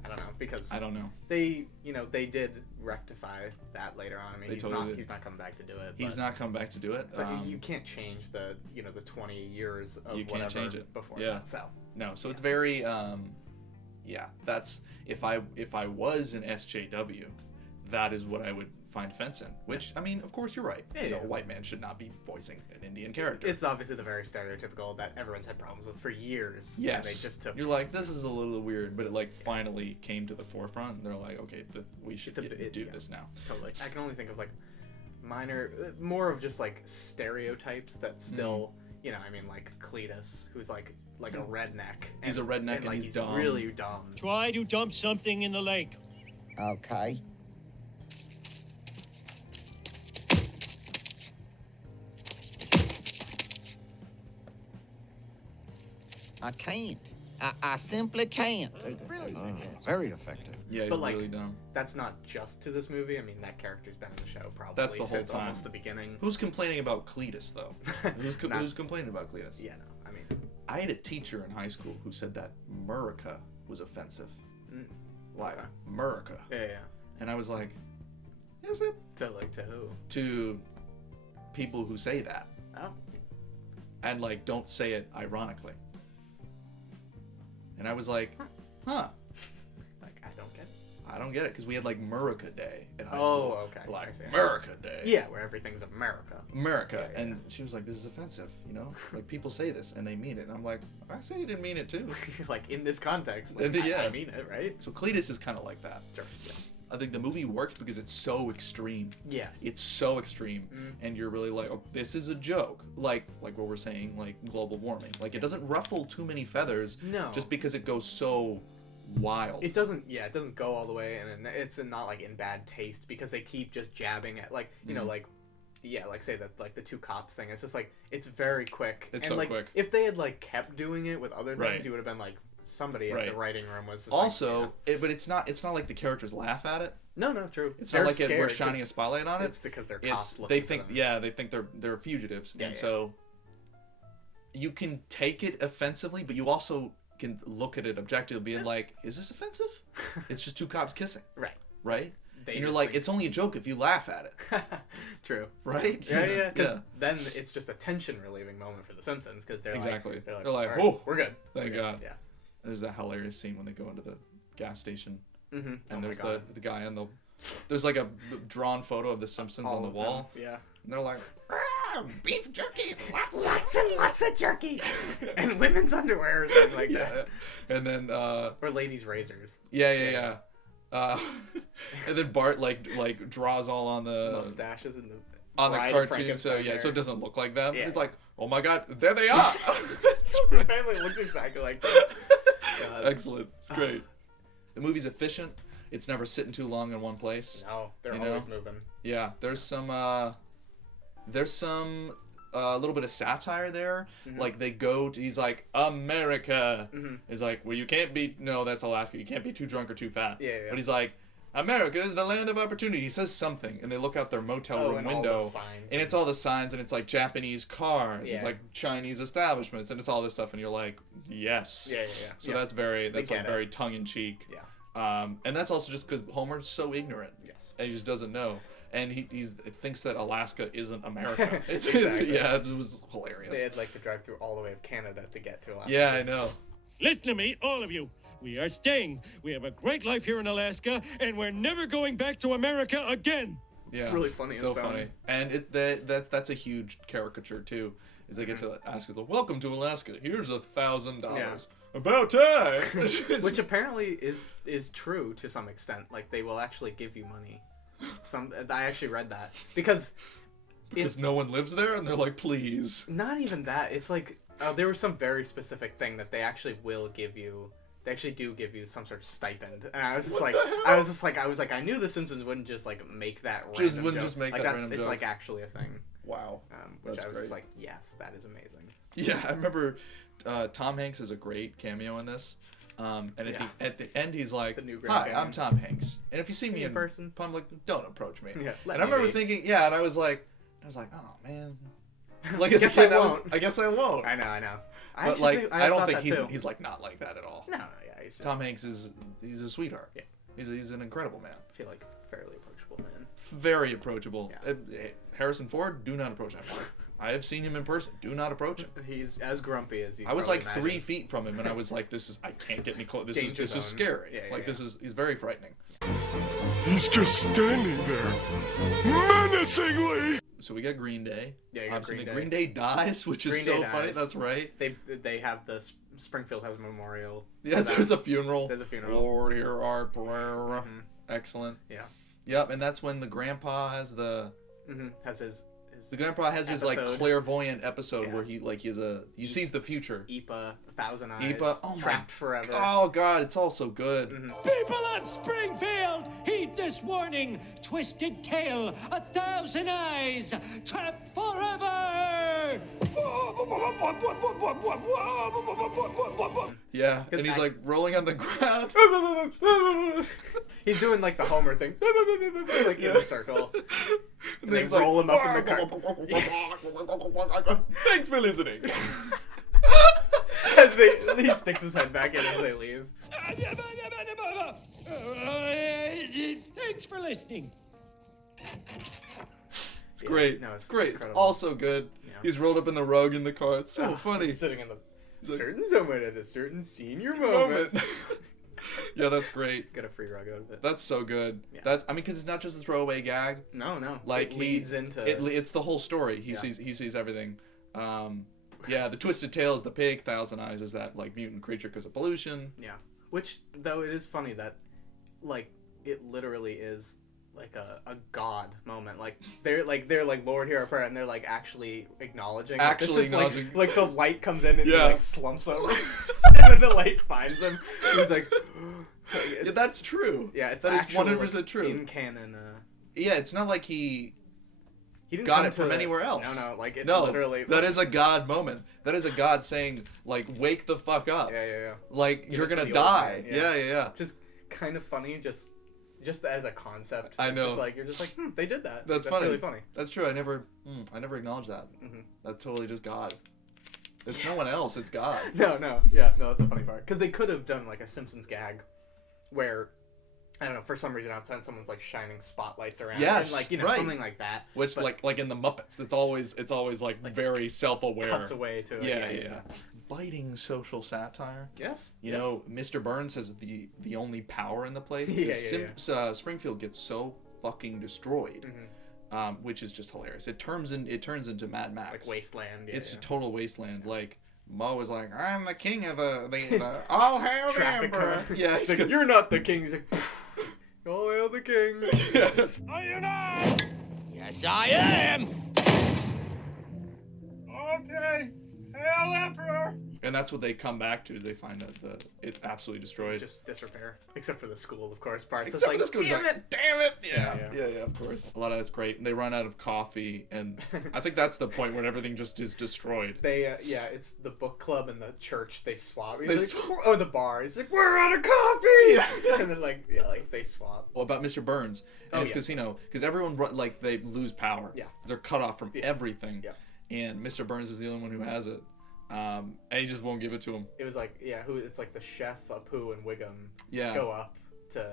I don't know, because I don't know. They did rectify that later on. I mean, he's not coming back to do it. He's not coming back to do it. But you can't change the 20 years of you can't whatever change it before yeah. that. So no, so it's very that's if I was an SJW, that is what I would find offense in. Which I mean, of course, you're right. Yeah, a white man should not be voicing an Indian character. It's obviously the very stereotypical that everyone's had problems with for years. Yes. And they just took. You're like, this is a little weird, but it like finally came to the forefront, and they're like, okay, we should do this now. Totally. I can only think of like more of just like stereotypes that still, I mean, like Cletus, who's like a redneck. He's a redneck and like, he's dumb. Really dumb. Try to dump something in the lake. Okay. I can't. I simply can't. Really? Very effective. Yeah, he's but like, really dumb. That's not just to this movie. I mean, that character's been in the show probably That's the whole since time. almost the beginning. Who's complaining about Cletus though? Who's complaining about Cletus? Yeah, no. I mean, I had a teacher in high school who said that Murica was offensive. Like Murica. Yeah. And I was like, is it? To who? To people who say that. Oh. And like don't say it ironically. And I was like, huh. Like, I don't get it. Because we had like Murica Day at high school. Oh, okay. Like, Murica Day. Yeah, where everything's America. Yeah. And she was like, this is offensive, Like, people say this, and they mean it. And I'm like, I say you didn't mean it, too. Like, in this context, I mean it, right? So Cletus is kind of like that. Sure, yeah. I think the movie works because it's so extreme. Yes. It's so extreme, and you're really like, oh, this is a joke. Like what we're saying, like global warming. Like it doesn't ruffle too many feathers. No. Just because it goes so wild. It doesn't go all the way, and it's not like in bad taste because they keep just jabbing at like like say that like the two cops thing. It's just like it's very quick. It's and, so like, quick. If they had like kept doing it with other things, Right. you would have been like. Somebody Right. at the writing room was just also, but it's not like the characters laugh at it. No, true. It's They're not like we're scared shining a spotlight on it. It's because they're cops. They think they're fugitives, and so you can take it offensively, but you also can look at it objectively, being like, "Is this offensive? It's just two cops kissing." Right. And you're like, it's only a joke if you laugh at it. True. Right? Yeah. Because then it's just a tension relieving moment for the Simpsons because they're exactly. They're like, all right, oh, we're good. Thank We're God. Good. Yeah. There's that hilarious scene when they go into the gas station, and there's the guy on the. There's like a drawn photo of the Simpsons on the wall. Yeah. And they're like, beef jerky, lots and lots of jerky, and women's underwear or something like that. And then or ladies' razors. Yeah. And then Bart like draws all on the mustaches and on the cartoon, so it doesn't look like them. It's like, oh my God, there they are. The family looks exactly like that. Excellent, it's great. The movie's efficient. It's never sitting too long in one place. No, they're always moving. Yeah, there's some little bit of satire there. Like they go to, he's like, America. He's like, well, you can't be, no, that's Alaska. You can't be too drunk or too fat. Yeah. But he's like, America is the land of opportunity. He says something, and they look out their motel room window, and it's all the signs, and it's like Japanese cars, it's like Chinese establishments, and it's all this stuff, and you're like, yes. Yeah. So that's like very tongue in cheek. Yeah. And that's also just because Homer's so ignorant. Yes. And he just doesn't know. And he thinks that Alaska isn't America. Exactly. Yeah, it was hilarious. They had like to drive through all the way of Canada to get to Alaska. Yeah, I know. Listen to me, all of you. We are staying. We have a great life here in Alaska, and we're never going back to America again. Yeah, it's really funny. So funny, and that's a huge caricature too. Is they get to Alaska, welcome to Alaska. Here's $1,000. About time. Which apparently is true to some extent. Like they will actually give you money. I actually read that because no one lives there, and they're like, please. Not even that. It's like there was some very specific thing that they actually will give you. They actually do give you some sort of stipend, and I was just like, I knew the Simpsons wouldn't just like make that random joke. Just make like, that random it's joke. like actually a thing. Wow. Which That's I was great. just like, yes, that is amazing. Yeah, I remember Tom Hanks is a great cameo in this. And at the end, he's like, "Hi, I'm Tom Hanks, and if you see me in person, I'm like, don't approach me." Yeah, and I remember thinking, and I was like, oh man, like I guess I won't. I guess I won't. I know. But like, I don't think he's like not like that at all. No, yeah, he's just, Tom Hanks he's a sweetheart. Yeah, he's an incredible man. I feel like fairly approachable man. Very approachable. Yeah. Harrison Ford, do not approach that man. I have seen him in person. Do not approach him. He's as grumpy as you. I was like imagine. 3 feet from him, and I was like, I can't get any close. This is scary. Yeah, He's very frightening. He's just standing there, menacingly. So we got Green Day. Yeah, you got Green Day dies, which is so funny. That's right. They have Springfield has a memorial. Yeah, there's a funeral. There's a funeral. Lord, hear our prayer. Mm-hmm. Excellent. Yeah. Yep, and that's when the grandpa has the. Has his. The grandpa has his like clairvoyant episode where he sees the future. Ipa, 1,000 Eyes. Ipa, Trapped Forever. Oh god, it's all so good. People of Springfield, heed this warning. Twisted tail, 1,000 eyes, trapped forever. Yeah, and he's like rolling on the ground. He's doing like the Homer thing, like in a circle. And they roll him up in the car. Thanks for listening. As he sticks his head back in as they leave. Thanks for listening. It's great. No, it's great. incredible. It's also good. Yeah. He's rolled up in the rug in the car. It's so funny. He's sitting in the certain someone at a certain senior moment. Yeah, that's great. Get a free rug out of it. That's so good. Yeah. Because it's not just a throwaway gag. No. Like it leads into. It's the whole story. He sees everything. The Twisted Tail is the pig. 1,000 Eyes is that like mutant creature because of pollution. Yeah. Which though it is funny that, like, it literally is like a god moment. Like they're like Lord hear our prayer, and they're like actually acknowledging. Acknowledging. Like the light comes in and he like slumps over, and then the light finds him. And he's like. Yeah, that's true. Yeah, it's that is 100% like, true. In canon. Yeah, it's not like he didn't got it from anywhere else. No, like it's literally. That is a God moment. That is a God saying, like, wake the fuck up. Yeah. Like you're gonna die. Yeah. Just kind of funny, just as a concept. I know. Just like you're just like, they did that. That's funny. Really funny. That's true. I never acknowledged that. Mm-hmm. That's totally just God. It's no one else. It's God. No. That's the funny part. Because they could have done like a Simpsons gag, where I don't know, for some reason outside someone's like shining spotlights around. Yes, and right. Something like that. Which like in the Muppets, it's always like very self-aware. Cuts away to it. Yeah. Biting social satire. Yes. You know, Mr. Burns has the only power in the place because Springfield gets so fucking destroyed. Mm-hmm. Which is just hilarious. It turns into Mad Max. Like wasteland. It's a total wasteland. Like Mo is like, I'm the king of the all hail the emperor. Yeah, he's like, you're not the king. He's like, all hail the king. Are you not? Yes, I am. Okay, hail emperor. And that's what they come back to. Is they find that it's absolutely destroyed. Just disrepair, except for the school, of course. Parts. Except it's for the school. Damn it! Yeah, of course. A lot of that's great. And they run out of coffee, and I think that's the point when everything just is destroyed. They it's the book club and the church. They swap. Or the bar. He's like, we're out of coffee. And then they swap. Well, about Mr. Burns and his casino, because everyone like they lose power. Yeah, they're cut off from everything. Yeah, and Mr. Burns is the only one who has it. And he just won't give it to him. It was like, it's like the chef, Apu, and Wiggum go up to,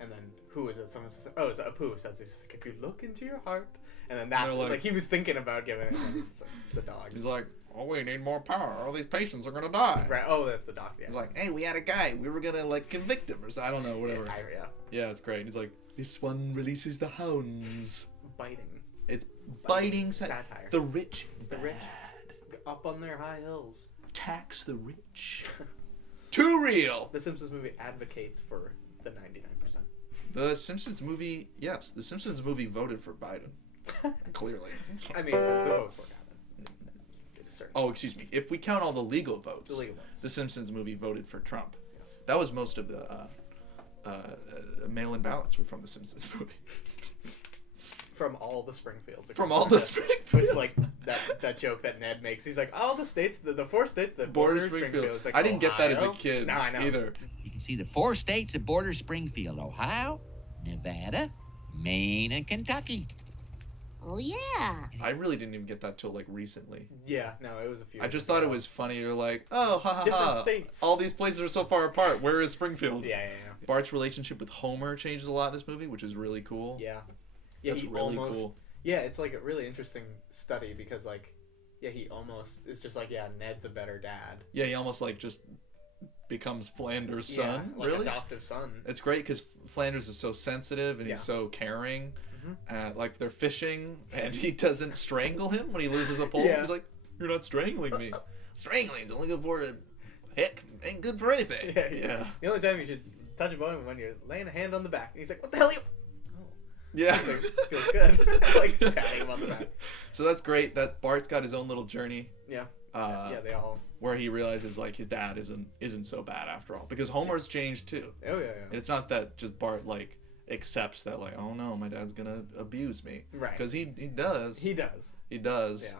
and then who is it? Someone says, it's Apu says, he's like, if you look into your heart, and then that's like he was thinking about giving it, and it's like, the dog. He's like, we need more power. All these patients are gonna die. Right. That's the dog. Yeah. He's like, hey, we had a guy. We were gonna like convict him or something. I don't know, whatever. Yeah, it's great. He's like, this one releases the hounds. Biting. It's biting satire. The rich. The rich. Up on their high hills. Tax the rich. too real. The Simpsons movie advocates for the 99%. The Simpsons movie, yes, the Simpsons movie voted for Biden. Clearly. I mean, the votes weren't happening. Oh, excuse me. If we count all the legal votes, The legal votes. the Simpsons movie voted for Trump. That was most of the mail-in ballots were from the Simpsons movie. From all the Springfields. From all the Springfields. It's like that joke that Ned makes. He's like, all the states, the 4 states that Border border Springfield. It's like, I didn't get that as a Ohio? kid No, I know. either. You can see the 4 states that border Springfield: Ohio, Nevada, Maine, and Kentucky. Oh, yeah. I really didn't even get that till like recently. Yeah, no, it was a few. I just thought it was funny. You're like, oh, ha ha Different ha. states. All these places are so far apart. Where is Springfield? Yeah. Bart's relationship with Homer changes a lot in this movie, which is really cool. Yeah. That's he really almost, cool. Yeah, it's like a really interesting study because like, yeah, he almost is just like, yeah, Ned's a better dad. Yeah, he almost like just becomes Flanders' son. Yeah, like really? adoptive son. It's great because Flanders is so sensitive and he's so caring. Like they're fishing and he doesn't strangle him when he loses the pole. Yeah. He's like, "You're not strangling me. Strangling's only good for a heck. Ain't good for anything." Yeah. The only time you should touch a bone when you're laying a hand on the back. And he's like, "What the hell are you?" Yeah. Feels good. Like patting him on the back. So that's great that Bart's got his own little journey. Yeah. Yeah, they all. Where he realizes like his dad isn't so bad after all, because Homer's changed too. Oh yeah. And it's not that just Bart like accepts that like, oh no, my dad's gonna abuse me. Right. Because he does. He does. He does.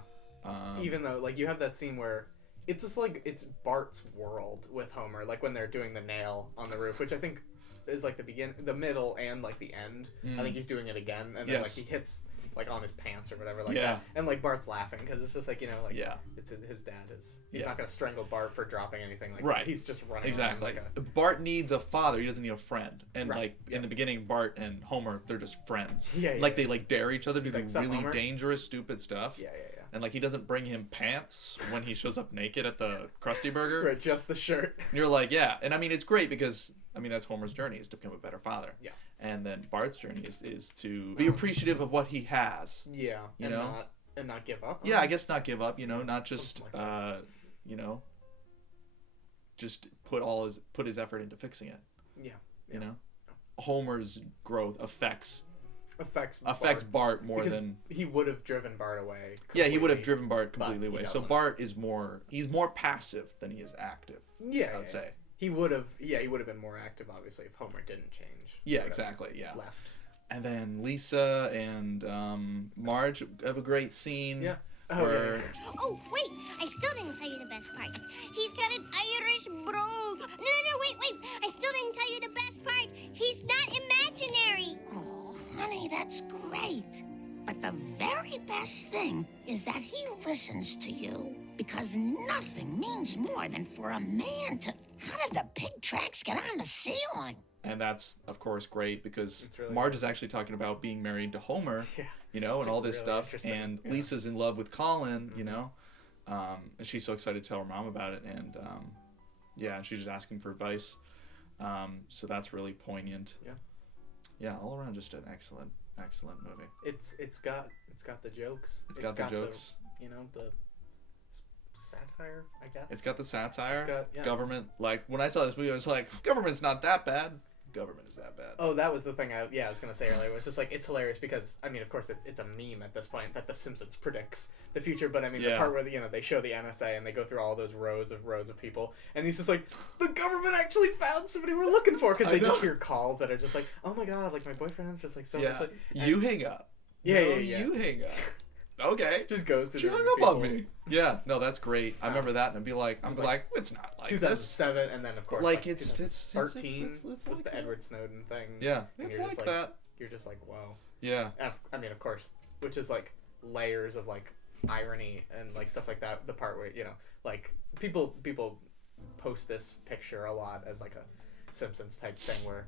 Yeah. Even though like you have that scene where it's just like it's Bart's world with Homer, like when they're doing the nail on the roof, which I think is like the middle and like the end. I think he's doing it again, and then like he hits like on his pants or whatever, like that. And like Bart's laughing because it's just like, you know, like it's his dad is he's not gonna strangle Bart for dropping anything, like he's just running around like a, Bart needs a father, he doesn't need a friend. And like in the beginning, Bart and Homer, they're just friends. Like they like dare each other to do like, really dangerous, stupid stuff. Yeah. And like he doesn't bring him pants when he shows up naked at the Krusty Burger. Right, just the shirt. And you're like, yeah. And I mean it's great because I mean that's Homer's journey, is to become a better father. Yeah. And then Bart's journey is to be appreciative of what he has. Yeah. You know? Not give up. Yeah, I guess not give up, you know, not just you know, just put his effort into fixing it. Yeah. You know? Homer's growth affects Bart, Bart more because than he would have driven Bart away. Yeah, he would have driven Bart completely but he away. So doesn't. Bart is he's more passive than he is active. Yeah, I would say. He would have been more active obviously if Homer didn't change. Yeah, exactly. Yeah. Left. And then Lisa and Marge have a great scene. Yeah. Where Oh, wait! I still didn't tell you the best part. He's got an Irish brogue. No, wait! I still didn't tell you the best part. He's not imaginary. Oh, honey, that's great. But the very best thing is that he listens to you. Because nothing means more than for a man to... How did the pig tracks get on the ceiling? And that's, of course, great because Marge is actually talking about being married to Homer, you know, and all this really stuff. And Lisa's in love with Colin, you know. And she's so excited to tell her mom about it. And, and she's just asking for advice. So that's really poignant. Yeah. Yeah, all around just an excellent movie. It's got the jokes. It's got the jokes. You know, the satire, I guess. It's got the satire. It's got, government. Like when I saw this movie, I was like, government's not that bad. Government is that bad. Oh, that was the thing I was gonna say earlier. It was just like, it's hilarious because I mean, of course, it's a meme at this point that The Simpsons predicts the future. But I mean, the part where they show the NSA and they go through all those rows of people, and he's just like, the government actually found somebody we're looking for, because they just hear calls that are just like, oh my god, like my boyfriend's just like so much like. You hang up. Yeah. You hang up. Okay. Just goes through. She hung up on me. Yeah, no, that's great. I remember that, and I'd be like, it's not like 2007, this. and then of course like 13 it's was like the Edward Snowden thing. Yeah, and it's like that. You're just like, whoa. Yeah. I mean, of course, which is like layers of like irony and like stuff like that. The part where like people post this picture a lot as like a Simpsons type thing where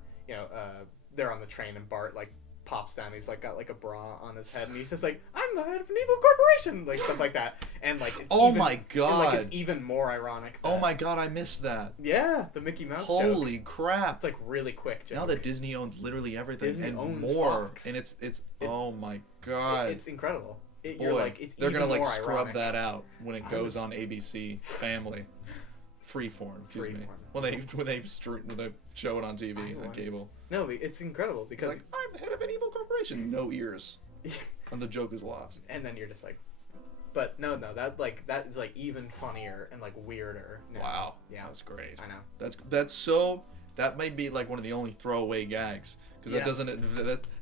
they're on the train and Bart like pops down. He's like got like a bra on his head, and he's just like, "I'm the head of an evil corporation," like stuff like that. And like, it's my god, and, like it's even more ironic. Oh my god, I missed that. Yeah, the Mickey Mouse. Holy joke. crap! It's like really quick. Joke. Now that Disney owns literally everything Disney and owns more, Fox. and it's oh my god, it's incredible. Boy, you're like, it's they're even gonna like more scrub ironic. that out when it goes on ABC Family. Freeform, excuse me. Freeform. When they show it on TV on cable. No, it's incredible because It's like, I'm the head of an evil corporation. No ears. And the joke is lost. and then you're just like, but no, that is like even funnier and like weirder. Now. Wow. Yeah, That's great. I know. That might be like one of the only throwaway gags because Yes.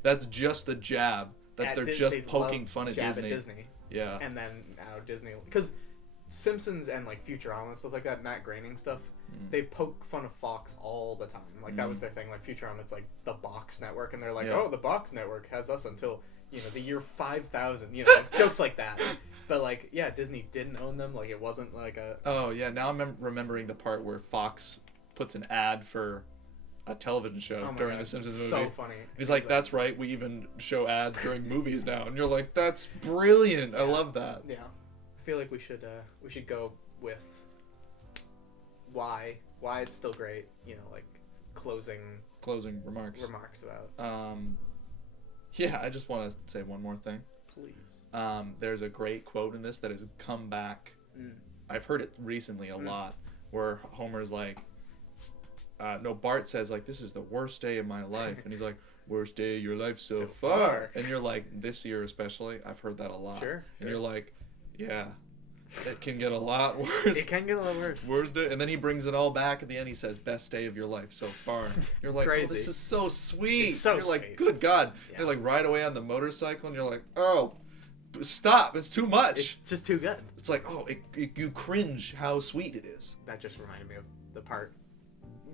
that's just the jab that Yeah, they're they just poking love fun at jab Disney. Yeah. And then now Disney, because Simpsons and like Futurama and stuff like that, Matt Groening stuff, they poke fun of Fox all the time. Like that was their thing. Like Futurama, it's like the Box Network, and they're like, Yeah. oh, the Box Network has us until the year 5000. Jokes like that. But like, yeah, Disney didn't own them. Like it wasn't like a. Oh yeah, now I'm remembering the part where Fox puts an ad for a television show Oh my during God, the Simpsons it's movie. so funny. He's like, "That's right, we even show ads during movies now," and you're like, "That's brilliant! I love that." Yeah, I feel like we should go with why it's still great. Like closing remarks about. Yeah, I just want to say one more thing. Please. There's a great quote in this that has come back. I've heard it recently a lot, where Homer's like, no, Bart says like, "This is the worst day of my life," and he's like, "Worst day of your life so far," and you're like, "This year especially, I've heard that a lot." Sure. And you're like, "Yeah, it can get a lot worse." It can get a lot worse. Worst day, and then he brings it all back at the end. He says, "Best day of your life so far." You're like, Crazy. "Oh, this is so sweet." It's so you're like, sweet. "Good God!" Yeah. They like ride away on the motorcycle, and you're like, "Oh, stop! It's too much." It's just too good. It's like, oh, you cringe how sweet it is. That just reminded me of the part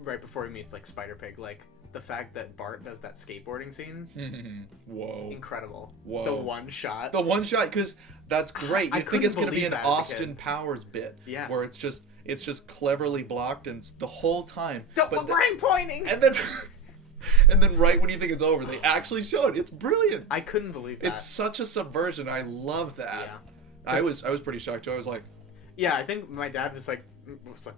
right before he meets like Spider Pig, like the fact that Bart does that skateboarding scene. Whoa. Incredible. Whoa. The one shot. The one shot, because that's great. I You think it's couldn't gonna be believe an that as a Austin kid. Powers bit, Yeah. where it's just cleverly blocked and the whole time. My brain pointing. And then, and then right when you think it's over, they actually show it. It's brilliant. I couldn't believe that. It's such a subversion. I love that. Yeah. I was pretty shocked too. I was like, Yeah, I think my dad was like,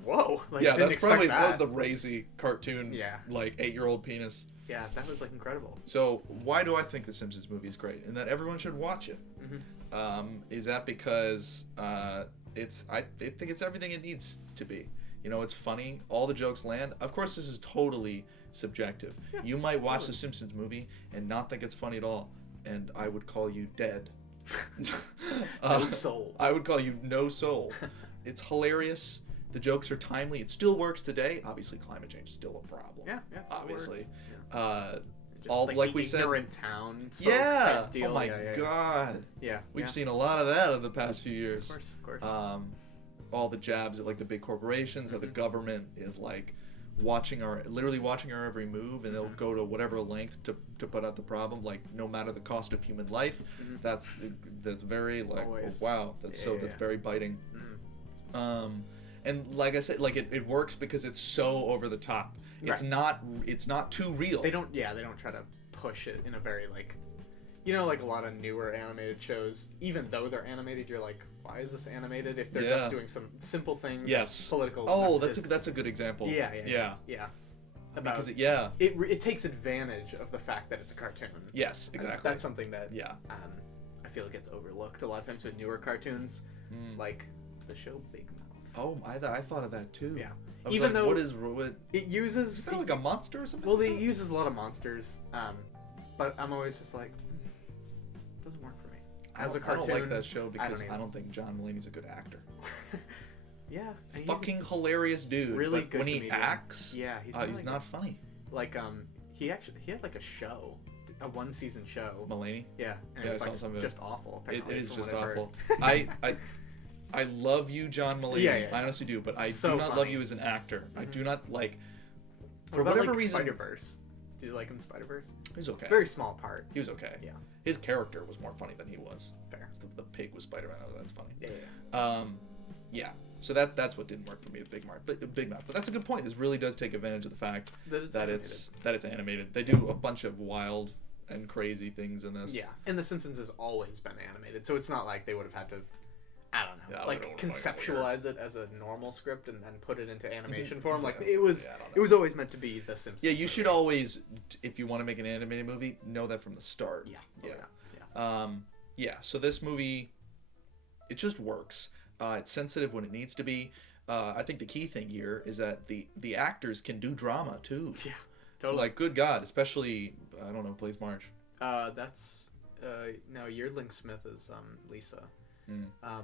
whoa. Like, yeah, didn't that's expect probably that. that was the Razy cartoon. Yeah. Like 8-year-old penis. Yeah, that was like incredible. So why do I think the Simpsons movie is great and that everyone should watch it? Is that because I think it's everything it needs to be. It's funny. All the jokes land. Of course, this is totally subjective. Yeah, you might watch totally. the Simpsons movie and not think it's funny at all, and I would call you dead. No soul. I would call you no soul. It's hilarious. The jokes are timely. It still works today. Obviously, climate change is still a problem. Yeah, it still obviously. works. Just All like the we said. ignorant townsfolk Yeah. type deal. Oh my yeah. God. Yeah. We've seen a lot of that in the past few years. Of course. All the jabs at like the big corporations or the government is like literally watching our every move, and they'll go to whatever length to put out the problem, like no matter the cost of human life. That's very like, oh, wow, that's very biting. And like I said, like it works because it's so over the top. It's not too real. They don't try to push it in a very like, like a lot of newer animated shows, even though they're animated, you're like, why is this animated if they're just doing some simple things? Yes. Like political. Oh, messages. that's a good example. Yeah. Because it takes advantage of the fact that it's a cartoon. Yes, exactly. That's something that I feel gets overlooked a lot of times with newer cartoons, like the show Big Mouth. Oh, I thought of that too. Yeah. I was Even like, though what it uses is that like a monster or something? Well, it uses a lot of monsters, but I'm always just like, doesn't work for me. As a cartoon, I don't like that show because either. I don't think John Mulaney's a good actor. Yeah, and fucking hilarious dude. Really but good when he comedian. acts, yeah, he's not funny. Like he had like a show, a 1-season show. Mulaney. Yeah, and Yeah, it was I like saw some of it. just awful. It apparently, is from just what I've heard. awful. I love you, John Mulaney. Yeah. I honestly do, but I So do not love funny. you as an actor. I do not like. What For about, whatever like, reason, Spider-Verse? Do you like him in Spider-Verse? He's okay. Very small part. He was okay. Yeah. His character was more funny than he was. Fair. The pig was Spider-Man. Oh, that's funny. Yeah. Yeah. So that's what didn't work for me with Big Mouth. But that's a good point. This really does take advantage of the fact that it's animated. They do a bunch of wild and crazy things in this. Yeah, and The Simpsons has always been animated, so it's not like they would have had to, I don't know, like conceptualize it as a normal script and then put it into animation form. Like it was always meant to be The Simpsons. Yeah, you should always, if you want to make an animated movie, know that from the start. Yeah. So this movie, it just works. It's sensitive when it needs to be. I think the key thing here is that the actors can do drama too. Yeah, totally. Like, good God, especially, I don't know, who plays Marge. That's no, Yeardling Smith is Lisa.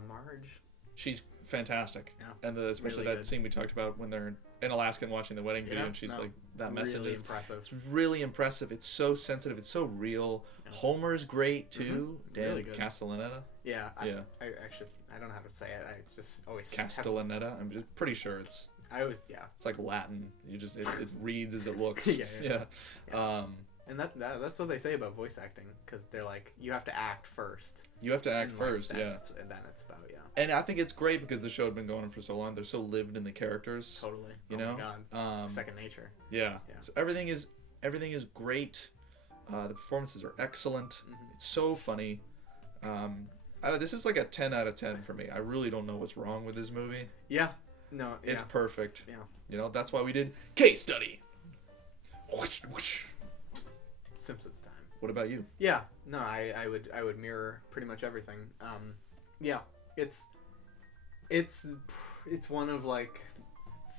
Marge. She's fantastic. Yeah. And especially really that good. scene we talked about when they're in Alaska and watching the wedding video, and she's like, that message. Really impressive. It's really impressive. It's so sensitive. It's so real. Yeah. Homer's great too. Dan Really good. Castellaneta. Yeah. Yeah. I actually, I don't know how to say it. I just always Castellaneta. I'm just pretty sure it's. I always, yeah. It's like Latin. You just it reads as it looks. Yeah. And that's what they say about voice acting, because they're like, you have to act first. You have to act first, then yeah. And then it's about, And I think it's great because the show had been going on for so long. They're so lived in the characters. Totally. You Oh know? my God. Second nature. Yeah. So everything is great. The performances are excellent. It's so funny. This is like a 10 out of 10 for me. I really don't know what's wrong with this movie. Yeah. No. It's perfect. Yeah. You know, that's why we did case study. Whoosh, whoosh. Simpsons time. What about you? Yeah. No, I would mirror pretty much everything. Yeah. It's one of like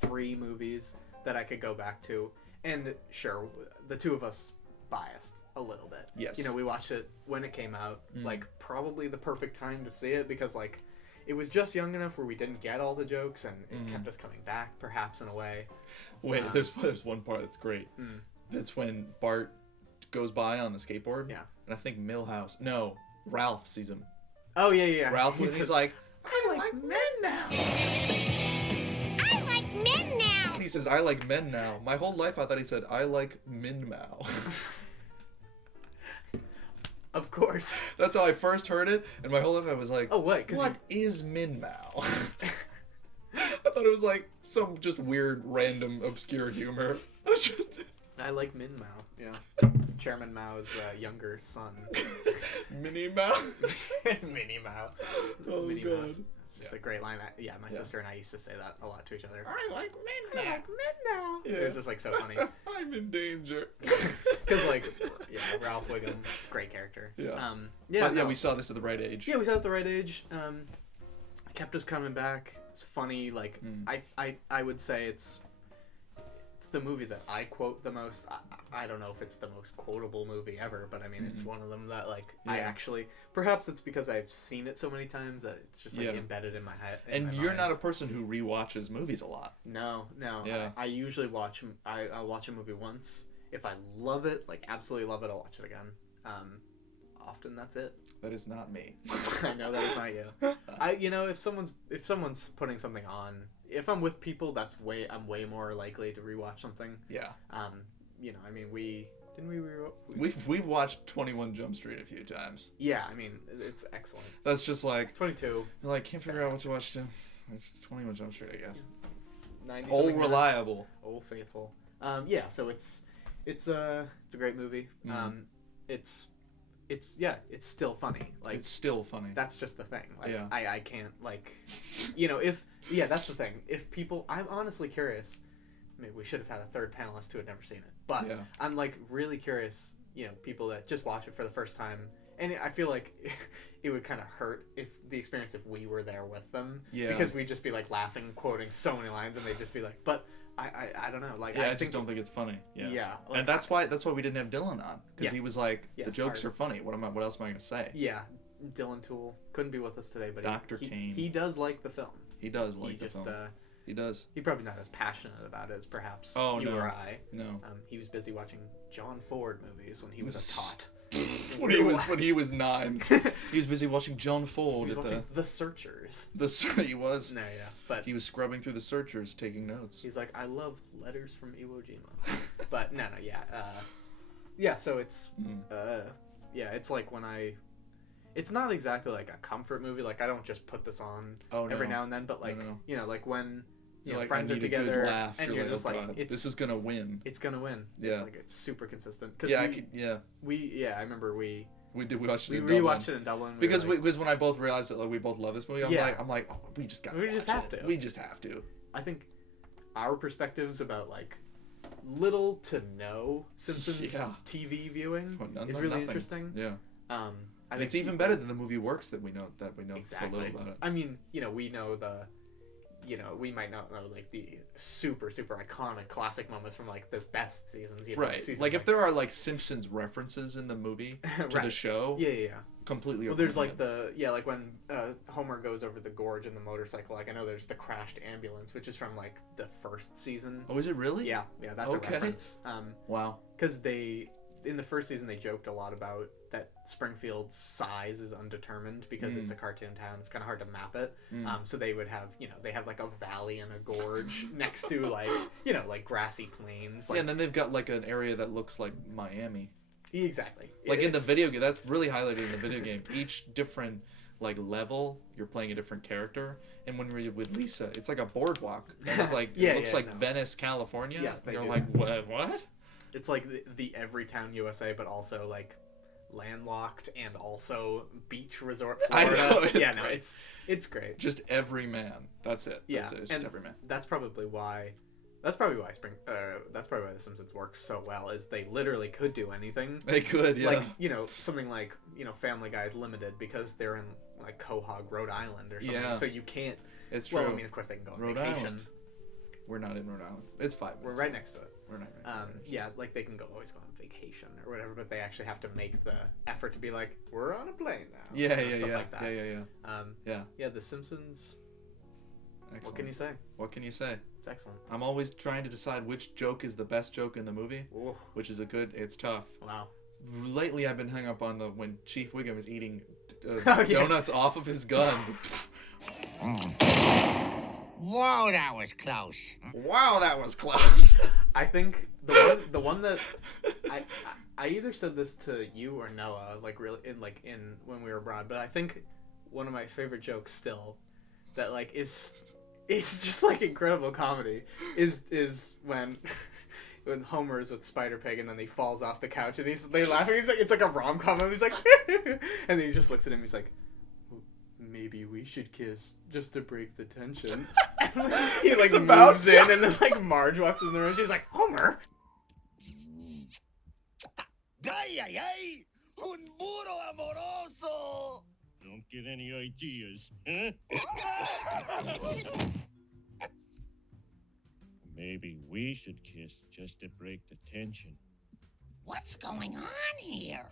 3 movies that I could go back to, and sure, the two of us biased a little bit. Yes. You know, we watched it when it came out, like probably the perfect time to see it, because like it was just young enough where we didn't get all the jokes, and it kept us coming back, perhaps in a way. Wait, there's one part that's great. That's when Bart goes by on the skateboard. Yeah. And I think Ralph sees him. Oh yeah. Ralph, he's like, I like men now. I like men now. He says, I like men now. My whole life I thought he said, I like min now. Of course. That's how I first heard it, and my whole life I was like, oh wait, what is min now? I thought it was like some just weird, random, obscure humor. I like Min Mao. Yeah. It's Chairman Mao's younger son. Minnie Mao? Minnie Mao. Oh, Minnie God. Mouse. It's just a great line. My sister and I used to say that a lot to each other. I like Min Mao. I like Min Mao. Yeah. It was just like so funny. I'm in danger. Because like, Ralph Wiggum, great character. Yeah. Yeah. We saw this at the right age. Yeah, we saw it at the right age. Kept us coming back. It's funny. Like I would say it's the movie that I quote the most. I don't know if it's the most quotable movie ever, but I mean it's one of them that like I actually, perhaps it's because I've seen it so many times that it's just like embedded in my head. And you're not a person who rewatches movies a lot. No. Yeah. I usually I'll watch a movie once. If I love it, like absolutely love it, I'll watch it again. Often that's it. That is not me. I know that is not you. If someone's putting something on, if I'm with people, I'm way more likely to rewatch something. Yeah. I mean, we've watched 21 Jump Street a few times. Yeah, I mean, it's excellent. That's just like 22. Like, can't figure out what to watch to. 21 Jump Street, I guess. 90 old reliable. Old faithful. Yeah, so it's a great movie. It's still funny. Like, it's still funny. That's just the thing. Like, yeah. I can't, like, that's the thing. If people, I'm honestly curious. Maybe we should have had a third panelist who had never seen it. But I'm like really curious. People that just watch it for the first time, and I feel like it would kind of hurt if we were there with them. Yeah. Because we'd just be like laughing, quoting so many lines, and they'd just be like, but. I don't know. Like, I just don't think it's funny. Yeah. Yeah. Like, and that's why we didn't have Dylan on, because he was like, the jokes are funny. What else am I gonna say? Yeah. Dylan Toole couldn't be with us today, but Dr. Kane. He does like the film. He does like the film. He does. He's probably not as passionate about it as perhaps you or I. No. He was busy watching John Ford movies when he was a tot. when he was 9, he was busy watching John Ford. He was watching The Searchers. He was. No, yeah, but he was scrubbing through The Searchers, taking notes. He's like, I love Letters from Iwo Jima. But no, yeah. So it's it's like when it's not exactly like a comfort movie. Like I don't just put this on every now and then, but like like when like friends are together and you're just like, this is gonna win. It's gonna win. Yeah. It's like it's super consistent. I remember we rewatched it. Rewatched it in Dublin because when I both realized that we both love this movie. I'm like, oh, we just have to. We just have to. I think our perspectives about like little to no Simpsons TV viewing is really interesting. Yeah. I think it's even better than the movie Works that we know exactly. so little about it. I mean, we know you know, we might not know like the super iconic classic moments from like the best seasons. You know, Right. Like if there are like Simpsons references in the movie to the show. Yeah. Completely. Well, there's like like when Homer goes over the gorge in the motorcycle. Like I know there's the crashed ambulance, which is from like the first season. Oh, is it really? Yeah, that's a reference. Wow. Because in the first season they joked a lot about that Springfield's size is undetermined because it's a cartoon town. It's kind of hard to map it. So they would have, you know, they have like a valley and a gorge next to like, you know, like grassy plains. Like, and then they've got like an area that looks like Miami. Exactly. Like in the video game, that's really highlighted in the video game. Each different like level, you're playing a different character, and when we're with Lisa, it's like a boardwalk. And it's like it looks like Venice, California. Yes, they you're do. like what? It's like the Everytown USA, but also like landlocked and also beach resort Florida. I know, it's great. It's great. Just every man. That's it. Yeah, That's it. It's just every man. That's probably why the Simpsons works so well. Is they literally could do anything. They could, yeah. Like, you know, something like, you know, Family Guy is limited because they're in like Quahog, Rhode Island or something. Yeah. So you can't. It's true. Well, I mean, of course they can go on Rhode vacation. Island. We're not in Rhode Island. It's 5 minutes. We're right next to it. We're not right. Yeah, like they can always go on vacation or whatever, but they actually have to make the effort to be like, we're on a plane now. Yeah, you know, stuff like that. Yeah. The Simpsons. Excellent. What can you say? What can you say? It's excellent. I'm always trying to decide which joke is the best joke in the movie, which is it's tough. Wow. Lately, I've been hung up on when Chief Wiggum is eating yeah. donuts off of his gun. Whoa, that was close. Wow, that was close. I think the one that I either said this to you or Noah, like really in when we were abroad, but I think one of my favorite jokes still that like is just like incredible comedy is when Homer is with Spider-Pig and then he falls off the couch and they're laughing. He's like, it's like a rom-com and he's like and then he just looks at him, he's like, maybe we should kiss just to break the tension. He like moves in and then like Marge walks in the room, she's like, Homer. Ay, ay, ay! Un burro amoroso! Don't get any ideas, huh? Maybe we should kiss just to break the tension. What's going on here?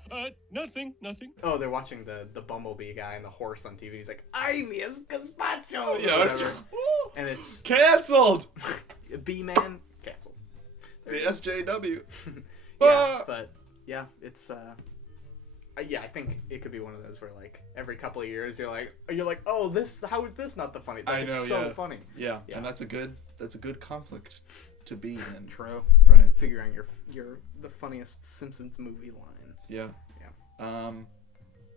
Nothing. Oh, they're watching the Bumblebee guy and the horse on TV. He's like, I miss gazpacho! Yeah, and it's canceled! B-Man, canceled. The SJW. But yeah, it's I think it could be one of those where like every couple of years you're like, oh, how is this not the funny? Like, I know, it's so funny. Yeah, and that's a good conflict to be in. True. Right. Figuring the funniest Simpsons movie line. Yeah.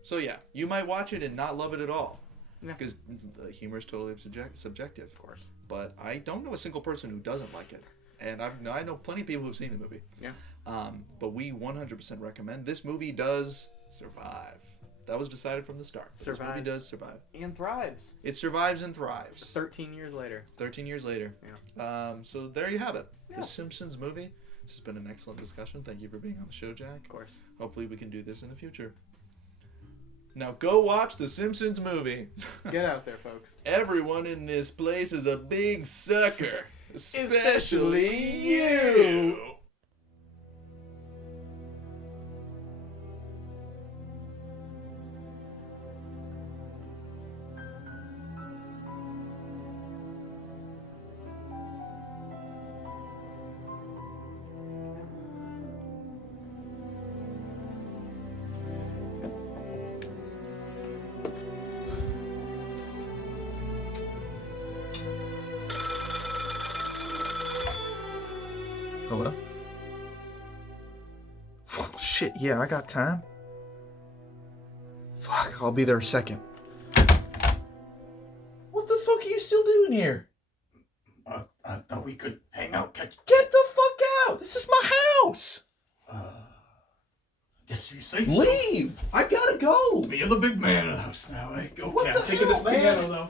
So yeah, you might watch it and not love it at all. Yeah. Because the humor is totally subjective, of course. But I don't know a single person who doesn't like it, and I know plenty of people who've seen the movie. Yeah. But we 100% recommend. This movie does survive. That was decided from the start. This movie does survive. And thrives. It survives and thrives. 13 years later. 13 years later. Yeah. So there you have it. Yeah. The Simpsons movie. This has been an excellent discussion. Thank you for being on the show, Jack. Of course. Hopefully we can do this in the future. Now go watch the Simpsons movie. Get out there, folks. Everyone in this place is a big sucker. Especially you. Hello? Shit, yeah, I got time. Fuck, I'll be there a second. What the fuck are you still doing here? I thought we could hang out, Get the fuck out! This is my house! Guess you say so. Leave! I gotta go! You're the big man of the house now, eh? Go, What Cat. the Take this hell, man? piano, though.